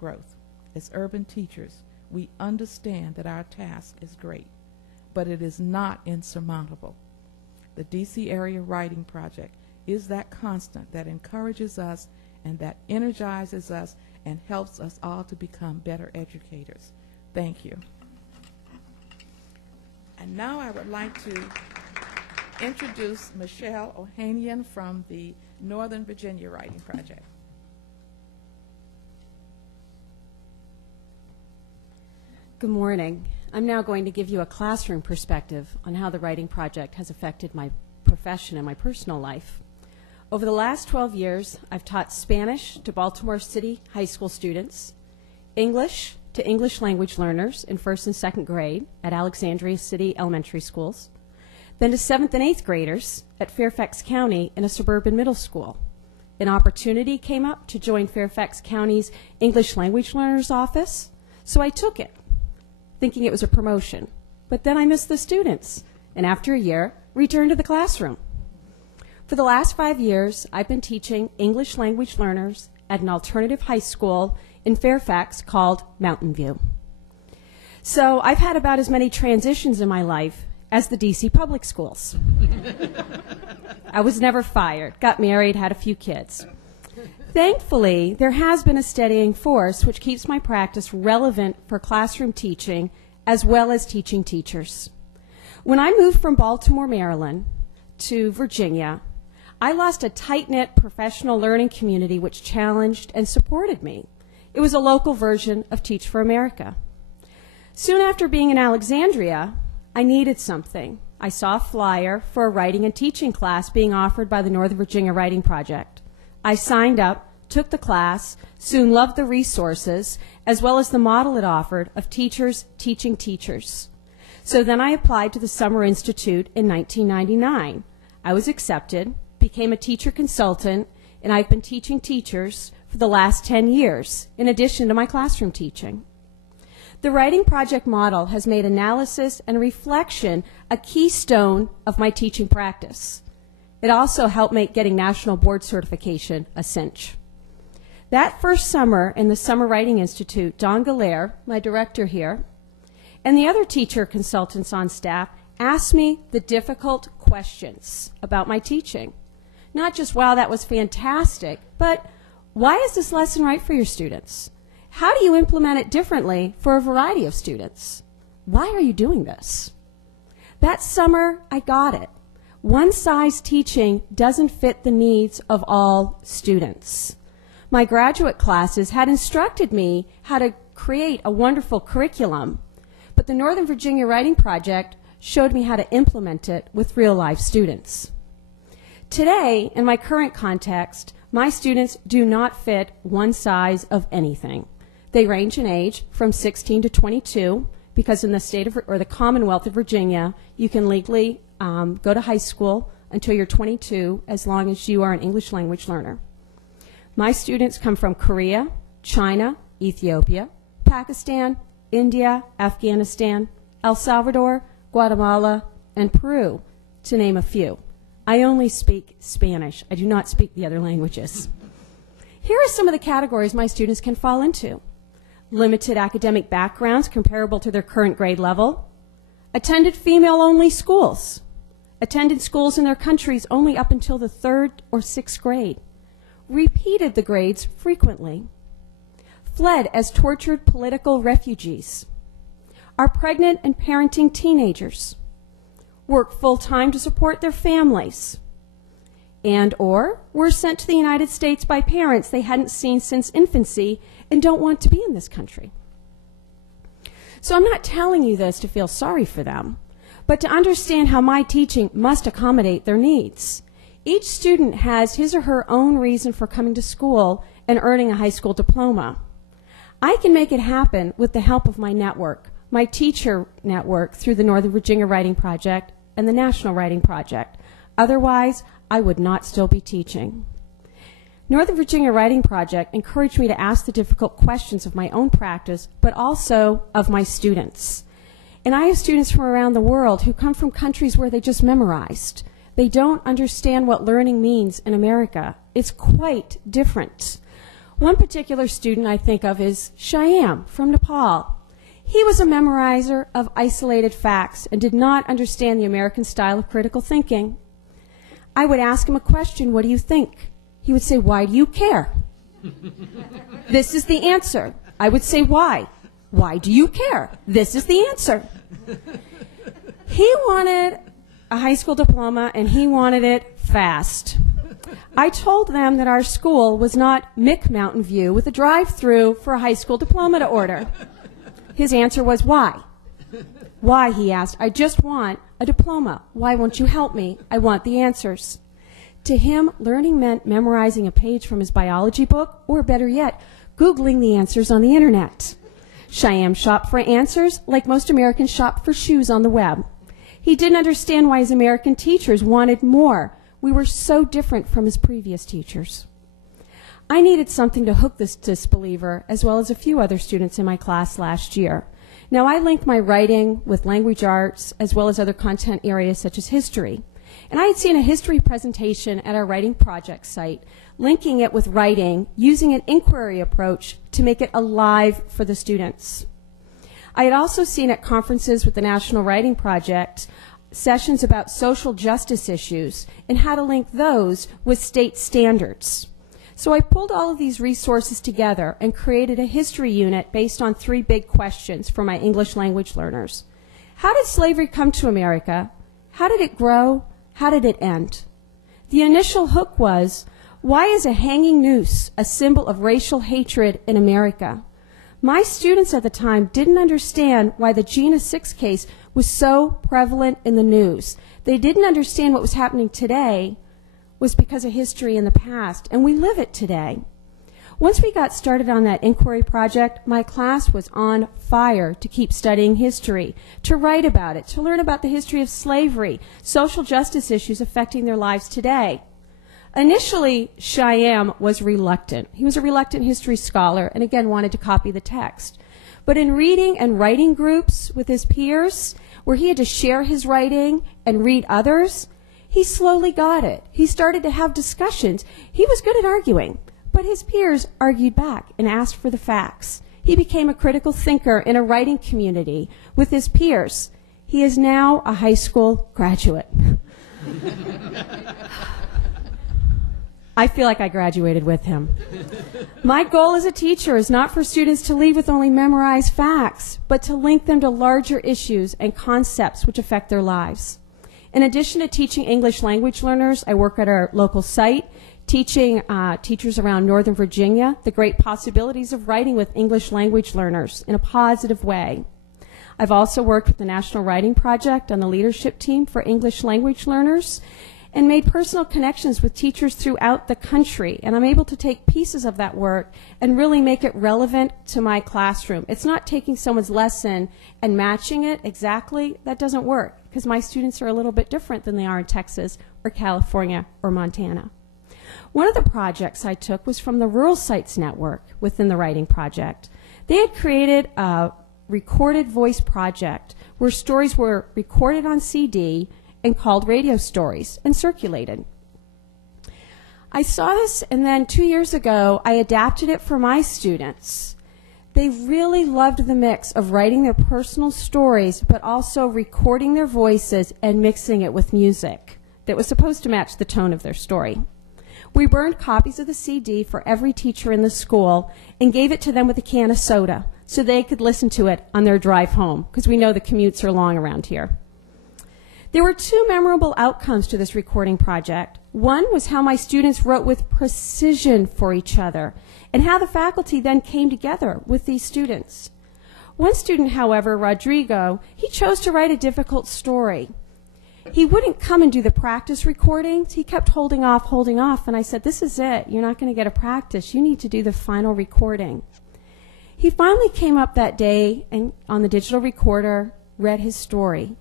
growth. As urban teachers, we understand that our task is great, but it is not insurmountable. The DC Area Writing Project is that constant that encourages us and that energizes us and helps us all to become better educators. Thank you. And now I would like to introduce Michelle Ohanian from the Northern Virginia Writing Project. Good morning. I'm now going to give you a classroom perspective on how the Writing Project has affected my profession and my personal life. Over the last 12 years, I've taught Spanish to Baltimore City high school students, English to English language learners in 1st and 2nd grade at Alexandria City elementary schools, then to 7th and 8th graders at Fairfax County in a suburban middle school. An opportunity came up to join Fairfax County's English language learners office, so I took it, thinking it was a promotion. But then I missed the students, and after a year, returned to the classroom. For the last 5 years, I've been teaching English language learners at an alternative high school in Fairfax called Mountain View. So I've had about as many transitions in my life as the DC public schools. I was never fired, got married, had a few kids. Thankfully, there has been a steadying force which keeps my practice relevant for classroom teaching as well as teaching teachers. When I moved from Baltimore, Maryland to Virginia, I lost a tight-knit professional learning community which challenged and supported me. It was a local version of Teach for America. Soon after being in Alexandria, I needed something. I saw a flyer for a writing and teaching class being offered by the Northern Virginia Writing Project. I signed up, took the class, soon loved the resources, as well as the model it offered of teachers teaching teachers. So then I applied to the Summer Institute in 1999. I was accepted, became a teacher consultant, and I've been teaching teachers for the last 10 years, in addition to my classroom teaching. The Writing Project model has made analysis and reflection a keystone of my teaching practice. It also helped make getting national board certification a cinch. That first summer in the Summer Writing Institute, Don Gallehr, my director here, and the other teacher consultants on staff asked me the difficult questions about my teaching. Not just, wow, that was fantastic, but why is this lesson right for your students? How do you implement it differently for a variety of students? Why are you doing this? That summer, I got it. One-size teaching doesn't fit the needs of all students. My graduate classes had instructed me how to create a wonderful curriculum, but the Northern Virginia Writing Project showed me how to implement it with real-life students. Today, in my current context, my students do not fit one size of anything. They range in age from 16 to 22, because in the state of, or the Commonwealth of Virginia, you can legally go to high school until you're 22 as long as you are an English language learner. My students come from Korea, China, Ethiopia, Pakistan, India, Afghanistan, El Salvador, Guatemala, and Peru, to name a few. I only speak Spanish. I do not speak the other languages. Here are some of the categories my students can fall into. Limited academic backgrounds comparable to their current grade level, attended female-only schools, attended schools in their countries only up until the 3rd or 6th grade, repeated the grades frequently, fled as tortured political refugees, are pregnant and parenting teenagers, work full-time to support their families, and or were sent to the United States by parents they hadn't seen since infancy and don't want to be in this country. So I'm not telling you this to feel sorry for them, but to understand how my teaching must accommodate their needs. Each student has his or her own reason for coming to school and earning a high school diploma. I can make it happen with the help of my network, my teacher network through the Northern Virginia Writing Project and the National Writing Project. Otherwise, I would not still be teaching. Northern Virginia Writing Project encouraged me to ask the difficult questions of my own practice, but also of my students. And I have students from around the world who come from countries where they just memorized. They don't understand what learning means in America. It's quite different. One particular student I think of is Sharon from Nepal. He was a memorizer of isolated facts and did not understand the American style of critical thinking. I would ask him a question, what do you think? He would say, why do you care? This is the answer. I would say, why? Why do you care? This is the answer. He wanted a high school diploma, and he wanted it fast. I told them that our school was not Mick Mountain View with a drive-through for a high school diploma to order. His answer was, why? Why, he asked. I just want a diploma. Why won't you help me? I want the answers. To him, learning meant memorizing a page from his biology book, or better yet, Googling the answers on the internet. Shyam shopped for answers like most Americans shop for shoes on the web. He didn't understand why his American teachers wanted more. We were so different from his previous teachers. I needed something to hook this disbeliever, as well as a few other students in my class last year. Now, I link my writing with language arts, as well as other content areas such as history. And I had seen a history presentation at our writing project site, linking it with writing, using an inquiry approach to make it alive for the students. I had also seen at conferences with the National Writing Project sessions about social justice issues and how to link those with state standards. So I pulled all of these resources together and created a history unit based on 3 big questions for my English language learners. How did slavery come to America? How did it grow? How did it end? The initial hook was, why is a hanging noose a symbol of racial hatred in America? My students at the time didn't understand why the Gina 6 case was so prevalent in the news. They didn't understand what was happening today was because of history in the past, and we live it today. Once we got started on that inquiry project, my class was on fire to keep studying history, to write about it, to learn about the history of slavery, social justice issues affecting their lives today. Initially, Shyam was reluctant. He was a reluctant history scholar and again wanted to copy the text. But in reading and writing groups with his peers, where he had to share his writing and read others, he slowly got it. He started to have discussions. He was good at arguing, but his peers argued back and asked for the facts. He became a critical thinker in a writing community with his peers. He is now a high school graduate. I feel like I graduated with him. My goal as a teacher is not for students to leave with only memorized facts, but to link them to larger issues and concepts which affect their lives. In addition to teaching English language learners, I work at our local site, teaching teachers around Northern Virginia the great possibilities of writing with English language learners in a positive way. I've also worked with the National Writing Project on the leadership team for English language learners, and made personal connections with teachers throughout the country. And I'm able to take pieces of that work and really make it relevant to my classroom. It's not taking someone's lesson and matching it exactly. That doesn't work, because my students are a little bit different than they are in Texas or California or Montana. One of the projects I took was from the Rural Sites Network within the Writing Project. They had created a recorded voice project where stories were recorded on CD and called radio stories and circulated. I saw this, and then 2 years ago I adapted it for my students. They really loved the mix of writing their personal stories but also recording their voices and mixing it with music that was supposed to match the tone of their story. We burned copies of the CD for every teacher in the school and gave it to them with a can of soda so they could listen to it on their drive home, because we know the commutes are long around here. There were 2 memorable outcomes to this recording project. One was how my students wrote with precision for each other, and how the faculty then came together with these students. One student, however, Rodrigo, he chose to write a difficult story. He wouldn't come and do the practice recordings. He kept holding off, and I said, this is it. You're not going to get a practice. You need to do the final recording. He finally came up that day and on the digital recorder, read his story.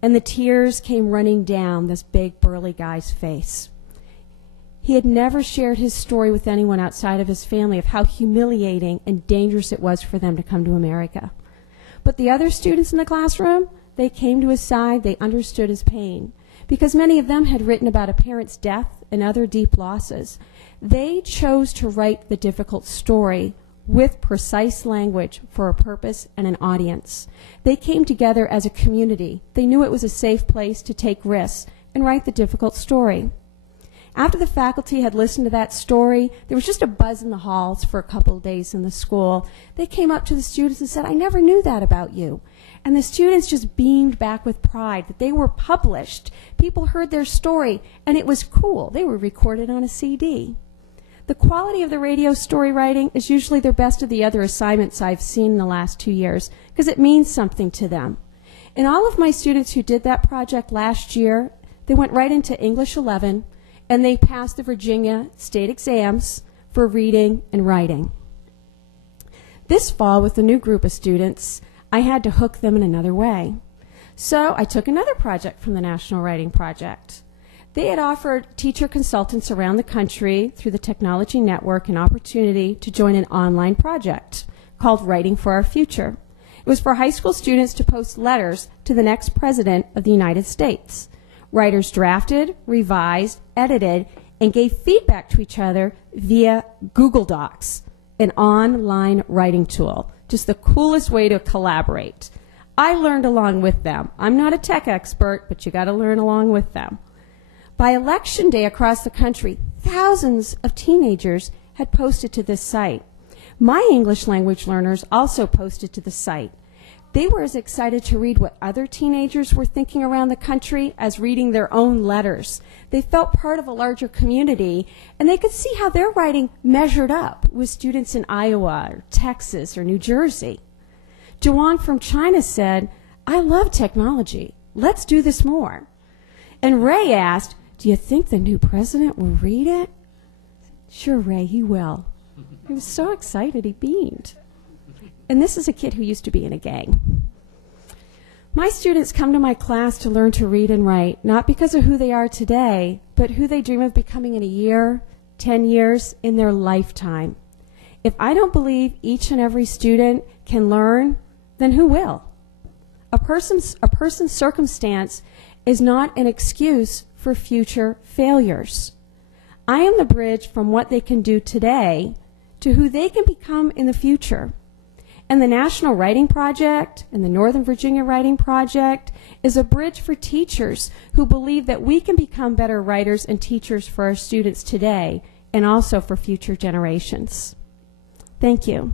And the tears came running down this big, burly guy's face. He had never shared his story with anyone outside of his family of how humiliating and dangerous it was for them to come to America. But the other students in the classroom, they came to his side, they understood his pain. Because many of them had written about a parent's death and other deep losses, they chose to write the difficult story with precise language for a purpose and an audience. They came together as a community. They knew it was a safe place to take risks and write the difficult story. After the faculty had listened to that story, there was just a buzz in the halls for a couple of days in the school. They came up to the students and said, "I never knew that about you." And the students just beamed back with pride that they were published. People heard their story, and it was cool. They were recorded on a CD. The quality of the radio story writing is usually the best of the other assignments I've seen in the last 2 years because it means something to them. And all of my students who did that project last year, they went right into English 11, and they passed the Virginia state exams for reading and writing. This fall, with a new group of students, I had to hook them in another way. So I took another project from the National Writing Project. They had offered teacher consultants around the country through the Technology Network an opportunity to join an online project called Writing for Our Future. It was for high school students to post letters to the next president of the United States. Writers drafted, revised, edited, and gave feedback to each other via Google Docs, an online writing tool. Just the coolest way to collaborate. I learned along with them. I'm not a tech expert, but you got to learn along with them. By election day across the country, thousands of teenagers had posted to this site. My English language learners also posted to the site. They were as excited to read what other teenagers were thinking around the country as reading their own letters. They felt part of a larger community, and they could see how their writing measured up with students in Iowa or Texas or New Jersey. Joanne from China said, "I love technology. Let's do this more." And Ray asked, "Do you think the new president will read it?" "Sure, Ray, he will." He was so excited, he beamed. And this is a kid who used to be in a gang. My students come to my class to learn to read and write, not because of who they are today, but who they dream of becoming in a year, 10 years, in their lifetime. If I don't believe each and every student can learn, then who will? A person's circumstance is not an excuse for future failures. I am the bridge from what they can do today to who they can become in the future. And the National Writing Project and the Northern Virginia Writing Project is a bridge for teachers who believe that we can become better writers and teachers for our students today and also for future generations. Thank you.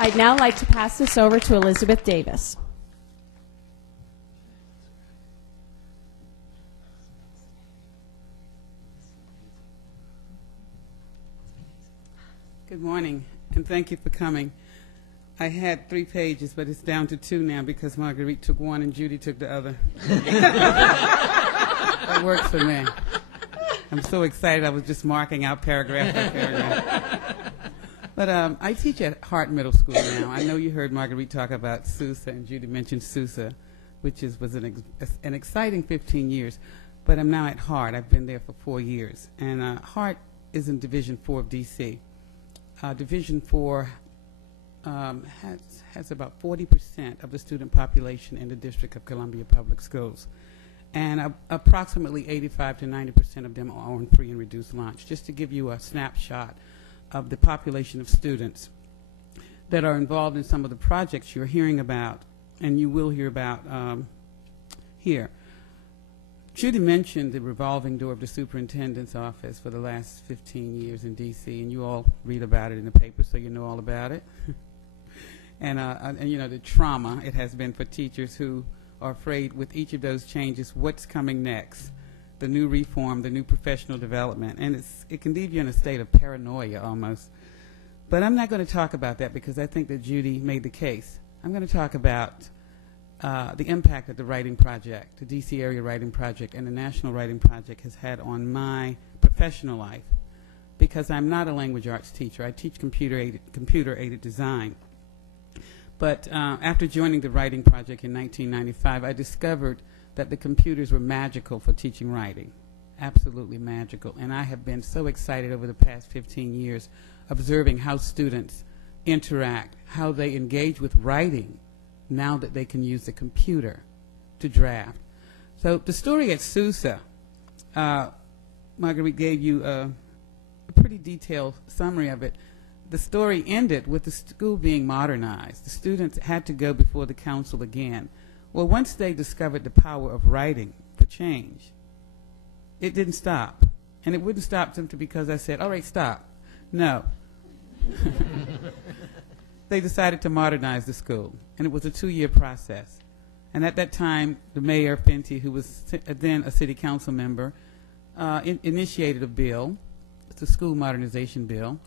I'd now like to pass this over to Elizabeth Davis. Good morning, and thank you for coming. I had 3 pages, but it's down to 2 now because Margarita took one and Judith took the other. That works for me. I'm so excited I was just marking out paragraph by paragraph. But I teach at Hart Middle School now. I know you heard Margarita talk about Sousa, and Judy mentioned Sousa, which was an exciting 15 years. But I'm now at Hart. I've been there for 4 years. And Hart is in Division 4 of D.C. Division 4 has about 40% of the student population in the District of Columbia Public Schools. And approximately 85 to 90% of them are on free and reduced lunch. Just to give you a snapshot of the population of students that are involved in some of the projects you're hearing about, and you will hear about here. Judy mentioned the revolving door of the superintendent's office for the last 15 years in D.C., and you all read about it in the paper, so you know all about it. and you know, the trauma it has been for teachers who are afraid with each of those changes what's coming next, the new reform, the new professional development, and it can leave you in a state of paranoia almost. But I'm not going to talk about that because I think that Judy made the case. I'm going to talk about the impact that the Writing Project, the D.C. Area Writing Project, and the National Writing Project has had on my professional life, because I'm not a language arts teacher. I teach computer-aided design. But after joining the Writing Project in 1995, I discovered that the computers were magical for teaching writing. absolutely magical. And I have been so excited over the past 15 years observing how students interact, how they engage with writing now that they can use the computer to draft. So the story at Sousa, Margarita gave you a pretty detailed summary of it. The story ended with the school being modernized. The students had to go before the council again. Well, once they discovered the power of writing for change, it didn't stop. And it wouldn't stop simply because I said, all right, stop. No. They decided to modernize the school, and it was a 2-year process. And at that time, the mayor, Fenty, who was then a city council member, initiated a bill. It's a school modernization bill.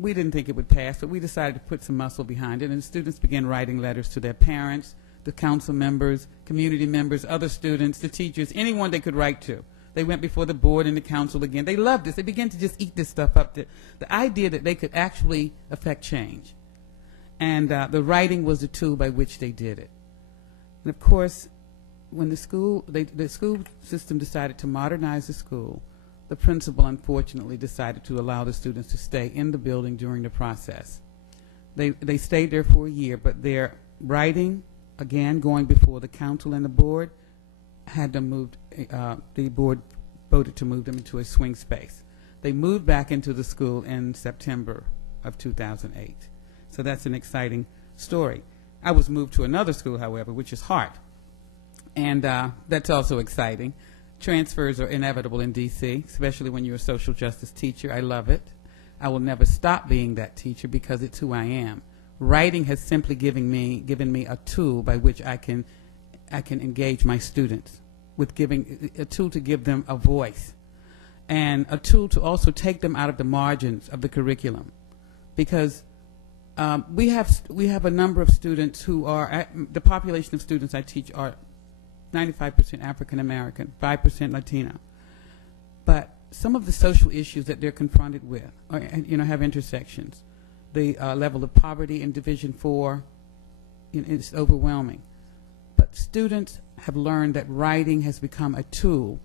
We didn't think it would pass, but we decided to put some muscle behind it, and the students began writing letters to their parents, the council members, community members, other students, the teachers, anyone they could write to. They went before the board and the council again. They loved this. They began to just eat this stuff up. The idea that they could actually affect change. And the writing was the tool by which they did it. And of course, when the school system decided to modernize the school, the principal unfortunately decided to allow the students to stay in the building during the process. They stayed there for a year, but their writing, again, going before the council and the board, had them moved, the board voted to move them into a swing space. They moved back into the school in September of 2008. So that's an exciting story. I was moved to another school, however, which is Hart. And that's also exciting. Transfers are inevitable in D.C., especially when you're a social justice teacher. I love it. I will never stop being that teacher because it's who I am. Writing has simply given me a tool by which I can engage my students, with giving a tool to give them a voice, and a tool to also take them out of the margins of the curriculum, because we have a number of students who are the population of students I teach are 95% African American, 5% Latino, but some of the social issues that they're confronted with have intersections. The level of poverty in Division 4 is overwhelming. But students have learned that writing has become a tool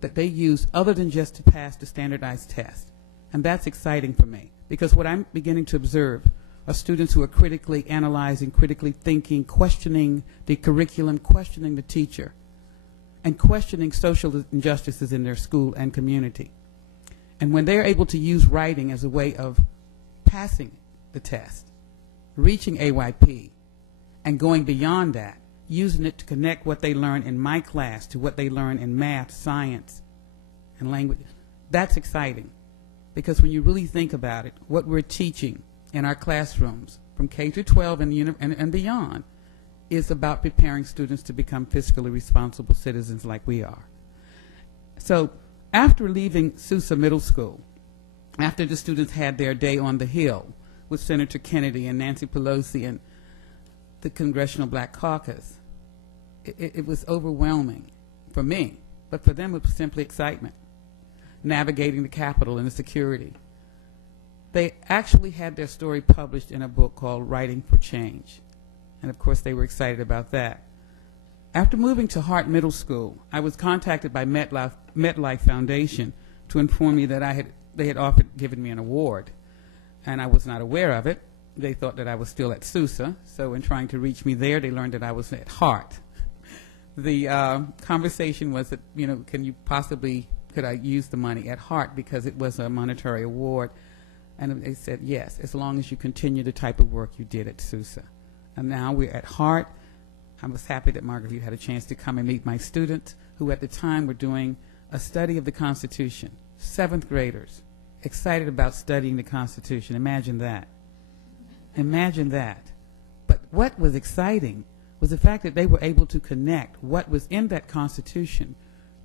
that they use other than just to pass the standardized test. And that's exciting for me, because what I'm beginning to observe are students who are critically analyzing, critically thinking, questioning the curriculum, questioning the teacher, and questioning social injustices in their school and community. And when they're able to use writing as a way of passing the test, reaching AYP, and going beyond that, using it to connect what they learn in my class to what they learn in math, science, and language, that's exciting. Because when you really think about it, what we're teaching in our classrooms from K to 12 and beyond is about preparing students to become fiscally responsible citizens like we are. So after leaving Sousa Middle School, after the students had their day on the Hill with Senator Kennedy and Nancy Pelosi and the Congressional Black Caucus, it was overwhelming for me, but for them it was simply excitement, navigating the Capitol and the security. They actually had their story published in a book called Writing for Change, and of course they were excited about that. After moving to Hart Middle School, I was contacted by MetLife Foundation to inform me that they had offered giving me an award, and I was not aware of it. They thought that I was still at Sousa, so in trying to reach me there, they learned that I was at Hart. The conversation was that, could I use the money at Hart because it was a monetary award? And they said, yes, as long as you continue the type of work you did at Sousa. And now we're at Hart. I was happy that Margarita had a chance to come and meet my students, who at the time were doing a study of the Constitution, 7th graders, excited about studying the Constitution. Imagine that. Imagine that. But what was exciting was the fact that they were able to connect what was in that Constitution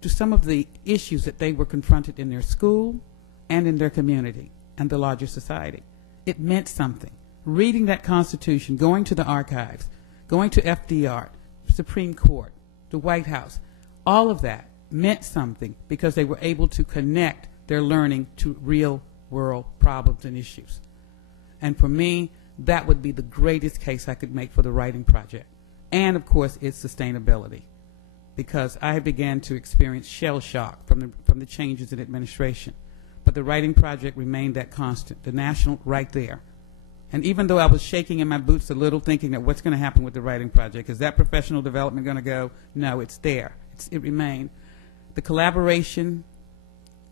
to some of the issues that they were confronted in their school and in their community and the larger society. It meant something. Reading that Constitution, going to the archives, going to FDR, Supreme Court, the White House, all of that meant something because they were able to connect their learning to real world problems and issues. And for me, that would be the greatest case I could make for the writing project. And of course, its sustainability. because I began to experience shell shock from the changes in administration. But the writing project remained that constant, the national right there. And even though I was shaking in my boots a little, thinking that what's going to happen with the writing project? Is that professional development going to go? No, it's there. It remained. The collaboration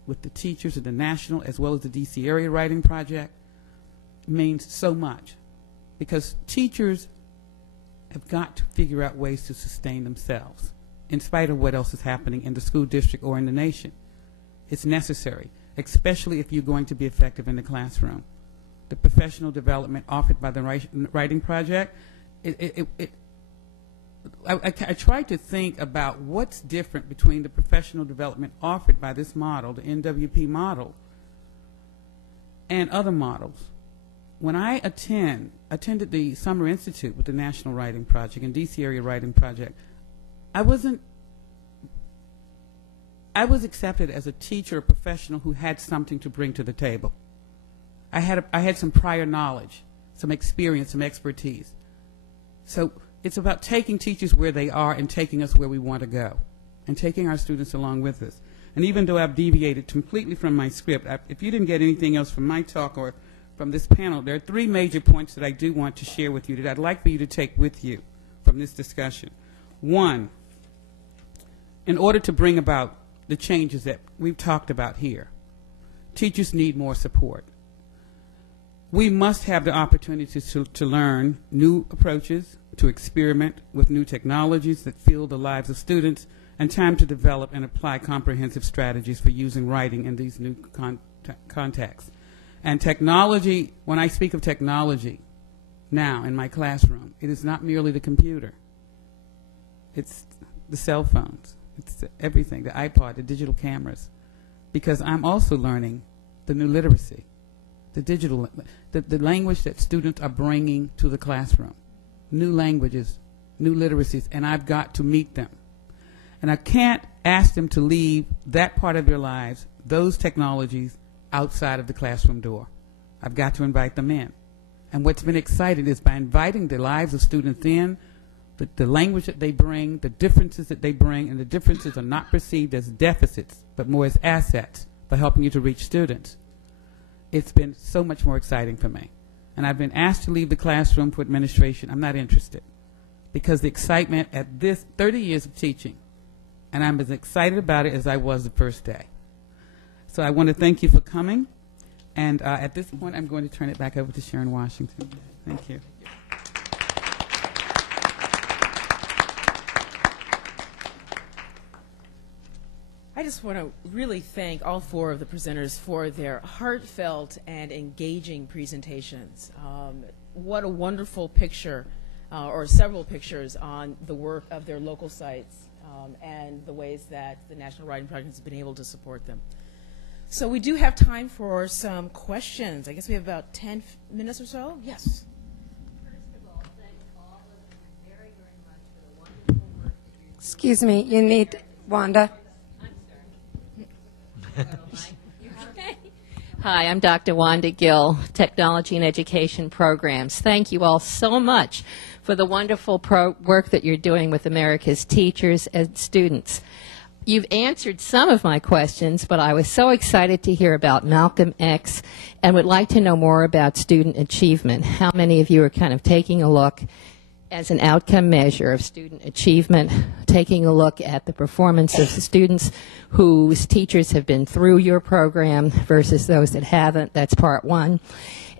with the teachers of the national as well as the DC area writing project means so much, because teachers have got to figure out ways to sustain themselves in spite of what else is happening in the school district or in the nation. It's necessary, especially if you're going to be effective in the classroom. The professional development offered by the writing project, I tried to think about what's different between the professional development offered by this model, the NWP model, and other models. When I attended the Summer Institute with the National Writing Project and DC Area Writing Project, I was accepted as a teacher, a professional who had something to bring to the table. I had some prior knowledge, some experience, some expertise. So it's about taking teachers where they are and taking us where we want to go, and taking our students along with us. And even though I've deviated completely from my script, if you didn't get anything else from my talk or from this panel, there are 3 major points that I do want to share with you that I'd like for you to take with you from this discussion. 1, in order to bring about the changes that we've talked about here, teachers need more support. We must have the opportunity to learn new approaches, to experiment with new technologies that fill the lives of students, and time to develop and apply comprehensive strategies for using writing in these new contexts. And technology, when I speak of technology now in my classroom, it is not merely the computer. It's the cell phones. It's everything, the iPod, the digital cameras. Because I'm also learning the new literacy, the digital, the language that students are bringing to the classroom. New languages, new literacies, and I've got to meet them. And I can't ask them to leave that part of their lives, those technologies, outside of the classroom door. I've got to invite them in. And what's been exciting is by inviting the lives of students in, the language that they bring, the differences that they bring, and the differences are not perceived as deficits, but more as assets for helping you to reach students. It's been so much more exciting for me. And I've been asked to leave the classroom for administration. I'm not interested, because the excitement at this 30 years of teaching, and I'm as excited about it as I was the first day. So I want to thank you for coming. And at this point, I'm going to turn it back over to Sharon Washington. Thank you. I just want to really thank all 4 of the presenters for their heartfelt and engaging presentations. What a wonderful picture, or several pictures, on the work of their local sites and the ways that the National Writing Project has been able to support them. So we do have time for some questions. I guess we have about 10 minutes or so. Yes. First of all, thank all of you very, very much for the wonderful work that you're doing. Excuse me, you need Wanda. Hi, I'm Dr. Wanda Gill, Technology and Education Programs. Thank you all so much for the wonderful work that you're doing with America's teachers and students. You've answered some of my questions, but I was so excited to hear about Malcolm X and would like to know more about student achievement. How many of you are kind of taking a look as an outcome measure of student achievement, taking a look at the performance of the students whose teachers have been through your program versus those that haven't? That's part 1.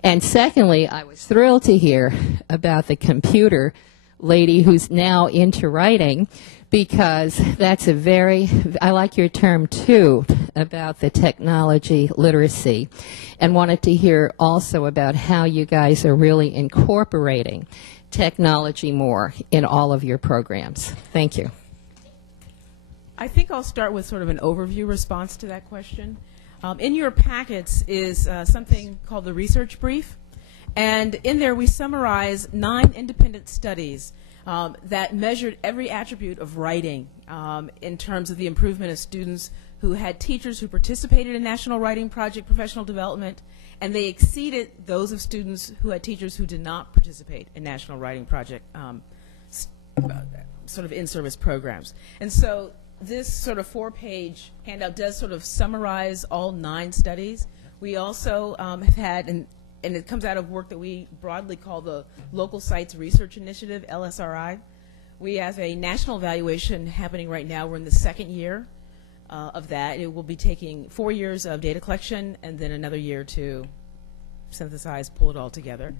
And secondly, I was thrilled to hear about the computer lady who's now into writing, because that's a very, I like your term too, about the technology literacy, and wanted to hear also about how you guys are really incorporating technology more in all of your programs. Thank you. I think I'll start with sort of an overview response to that question. In your packets is something called the research brief, and in there we summarize 9 independent studies that measured every attribute of writing in terms of the improvement of students who had teachers who participated in National Writing Project professional development, and they exceeded those of students who had teachers who did not participate in National Writing Project sort of in-service programs. And so this sort of 4-page handout does sort of summarize all 9 studies. We also have had, and it comes out of work that we broadly call the Local Sites Research Initiative, LSRI. We have a national evaluation happening right now. We're in the 2nd year of that. It will be taking 4 years of data collection and then another year to synthesize, pull it all together.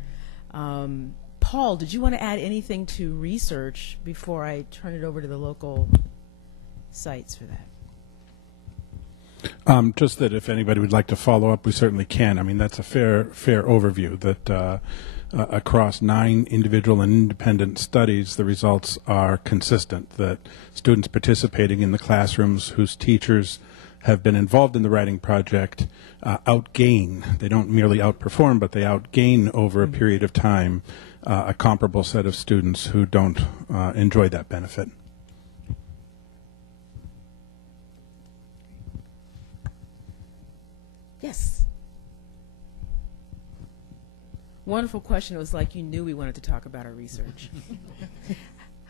Paul, did you want to add anything to research before I turn it over to the local sites for that? Just that if anybody would like to follow up, we certainly can. I mean, that's a fair overview that across 9 individual and independent studies, the results are consistent, that students participating in the classrooms whose teachers have been involved in the writing project outgain. They don't merely outperform, but they outgain over a period of time a comparable set of students who don't enjoy that benefit. Yes. Wonderful question. It was like you knew we wanted to talk about our research.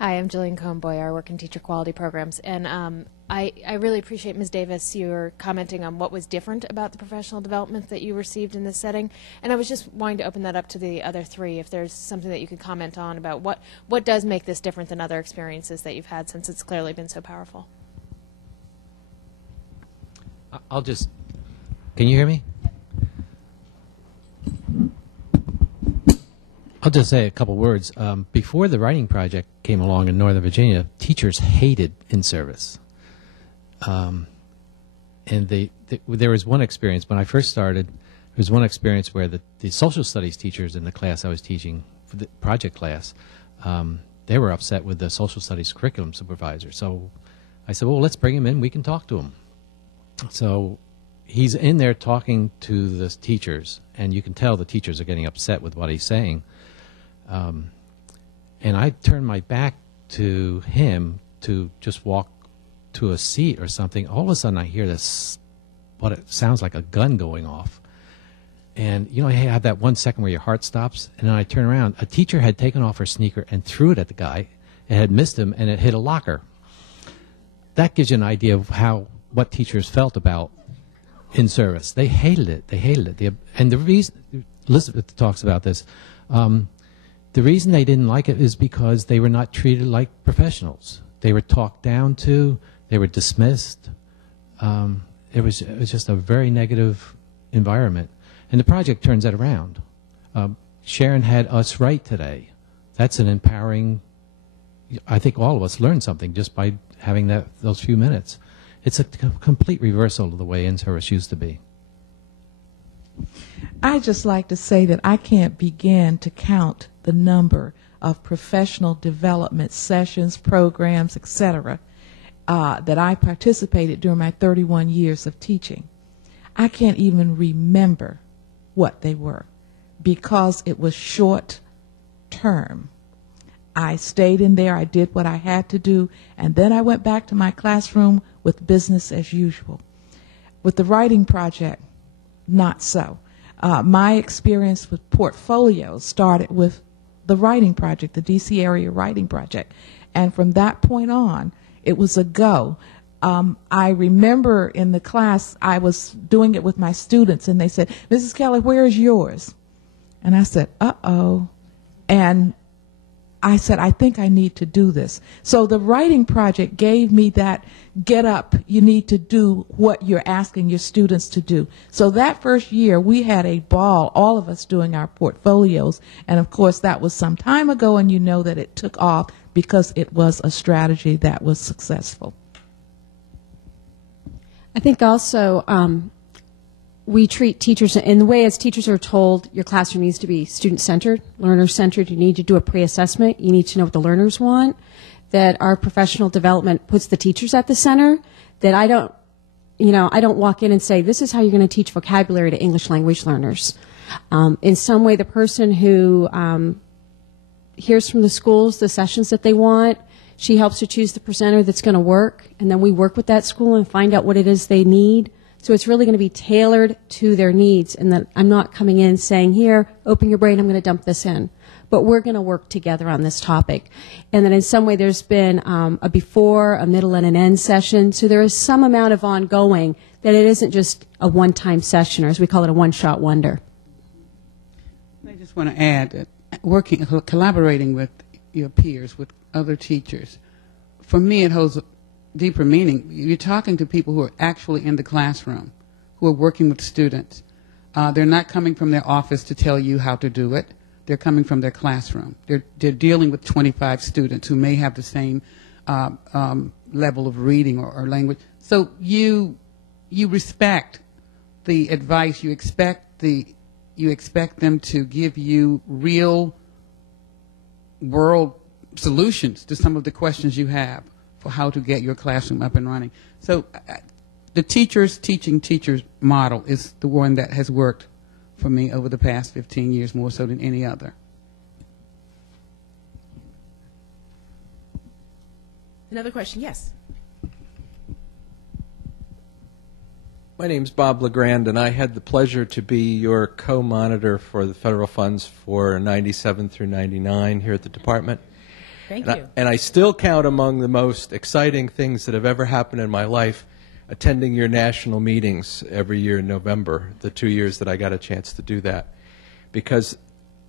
Hi, I'm Jillian Cohnboy. I work in teacher quality programs. And I really appreciate, Ms. Davis, your commenting on what was different about the professional development that you received in this setting. And I was just wanting to open that up to the other 3, if there's something that you could comment on about what does make this different than other experiences that you've had, since it's clearly been so powerful. I'll just, can you hear me? I'll just say a couple words. Before the writing project came along in Northern Virginia, teachers hated in-service. And there was one experience, when I first started, there was one experience where the social studies teachers in the class I was teaching, for the project class, they were upset with the social studies curriculum supervisor. So I said, well, let's bring him in, we can talk to him. So he's in there talking to the teachers, and you can tell the teachers are getting upset with what he's saying. And I turned my back to him to just walk to a seat or something. All of a sudden I hear this, what it sounds like a gun going off. And you know, you have that 1 second where your heart stops, and then I turn around. A teacher had taken off her sneaker and threw it at the guy. It had missed him, and it hit a locker. That gives you an idea of what teachers felt about in service. They hated it. They hated it. And the reason, Elizabeth talks about this, the reason they didn't like it is because they were not treated like professionals. They were talked down to. They were dismissed. It was just a very negative environment. And the project turns that around. Sharon had us write today. That's an empowering, I think all of us learned something just by having those few minutes. It's a complete reversal of the way in-service used to be. I just like to say that I can't begin to count the number of professional development sessions, programs, etc., that I participated during my 31 years of teaching. I can't even remember what they were because it was short term. I stayed in there, I did what I had to do, and then I went back to my classroom with business as usual. With the writing project, not so. My experience with portfolios started with the writing project, the D.C. area writing project, and from that point on, it was a go. I remember in the class, I was doing it with my students, and they said, Mrs. Kelly, where is yours? And I said, uh-oh. And I said, I think I need to do this. So the writing project gave me that get up, you need to do what you're asking your students to do. So that first year, we had a ball, all of us doing our portfolios. And of course, that was some time ago, and you know that it took off because it was a strategy that was successful. I think also we treat teachers in the way as teachers are told your classroom needs to be student-centered, learner-centered. You need to do a pre-assessment. You need to know what the learners want. That our professional development puts the teachers at the center. That I don't walk in and say, this is how you're going to teach vocabulary to English language learners. In some way, the person who hears from the schools the sessions that they want, she helps to choose the presenter that's going to work, and then we work with that school and find out what it is they need So it's really going to be tailored to their needs, and that I'm not coming in saying, here, open your brain, I'm going to dump this in. But we're going to work together on this topic. And then in some way there's been a before, a middle, and an end session. So there is some amount of ongoing, that it isn't just a one-time session, or as we call it, a one-shot wonder. I just want to add that collaborating with your peers, with other teachers, for me it holds a deeper meaning. You're talking to people who are actually in the classroom, who are working with students. They're not coming from their office to tell you how to do it. They're coming from their classroom. They're dealing with 25 students who may have the same level of reading or language. So you respect the advice. You expect them to give you real world solutions to some of the questions you have for how to get your classroom up and running. So the teachers teaching teachers model is the one that has worked for me over the past 15 years, more so than any other. Another question, yes. My name's Bob LeGrand, and I had the pleasure to be your co-monitor for the federal funds for 97 through 99 here at the department. Thank you. And I still count among the most exciting things that have ever happened in my life attending your national meetings every year in November, the 2 years that I got a chance to do that. Because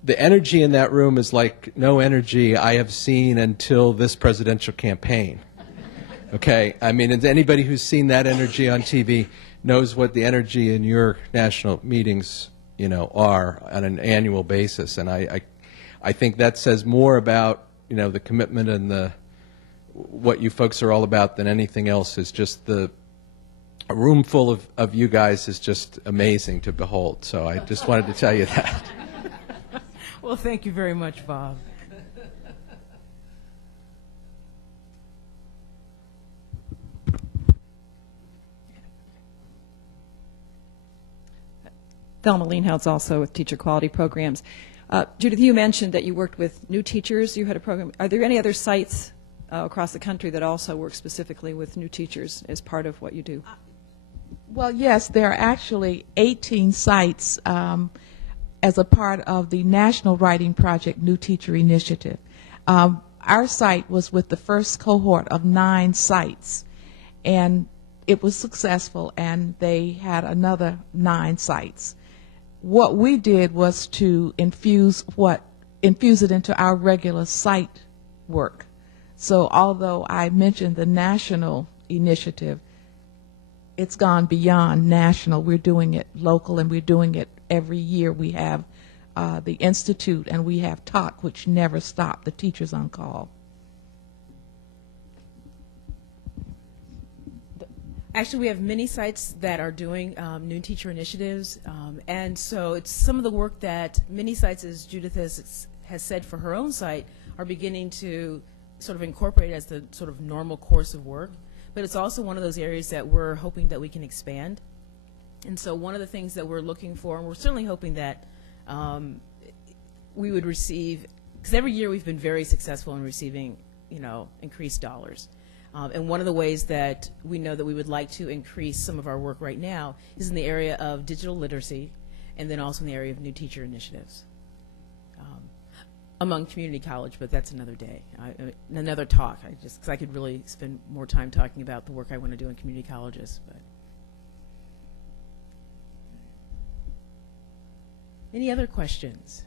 the energy in that room is like no energy I have seen until this presidential campaign. Okay? I mean, anybody who's seen that energy on TV knows what the energy in your national meetings, are on an annual basis. And I think that says more about, the commitment and what you folks are all about than anything else. Is just a room full of you guys is just amazing to behold. So I just wanted to tell you that. Well, thank you very much, Bob. Thelma Leanhouse, also with Teacher Quality Programs. Judith, you mentioned that you worked with new teachers. You had a program. Are there any other sites across the country that also work specifically with new teachers as part of what you do? Well, yes, there are actually 18 sites as a part of the National Writing Project New Teacher Initiative. Our site was with the first cohort of 9 sites, and it was successful, and they had another 9 sites. What we did was to infuse it into our regular site work. So although I mentioned the national initiative, it's gone beyond national. We're doing it local, and we're doing it every year. We have the Institute, and we have TALK, which never stop, the Teachers on Call. Actually, we have many sites that are doing new teacher initiatives, and so it's some of the work that many sites, as Judith has said for her own site, are beginning to sort of incorporate as the sort of normal course of work. But it's also one of those areas that we're hoping that we can expand. And so one of the things that we're looking for, and we're certainly hoping that we would receive, because every year we've been very successful in receiving, increased dollars. And one of the ways that we know that we would like to increase some of our work right now is in the area of digital literacy, and then also in the area of new teacher initiatives among community college, but that's another day, another talk. Because I could really spend more time talking about the work I want to do in community colleges. But any other questions?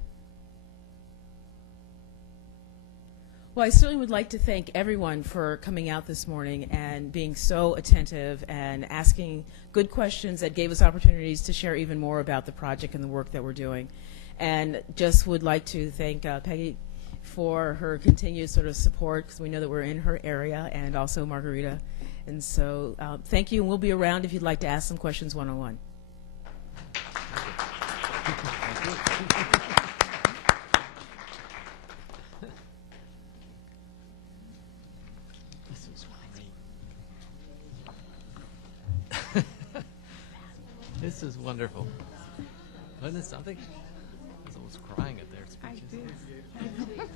Well, I certainly would like to thank everyone for coming out this morning and being so attentive and asking good questions that gave us opportunities to share even more about the project and the work that we're doing. And just would like to thank Peggy for her continued sort of support, because we know that we're in her area, and also Margarita. And so thank you, and we'll be around if you'd like to ask some questions one-on-one. This is wonderful. Wasn't it something? I was almost crying at their speeches. I did.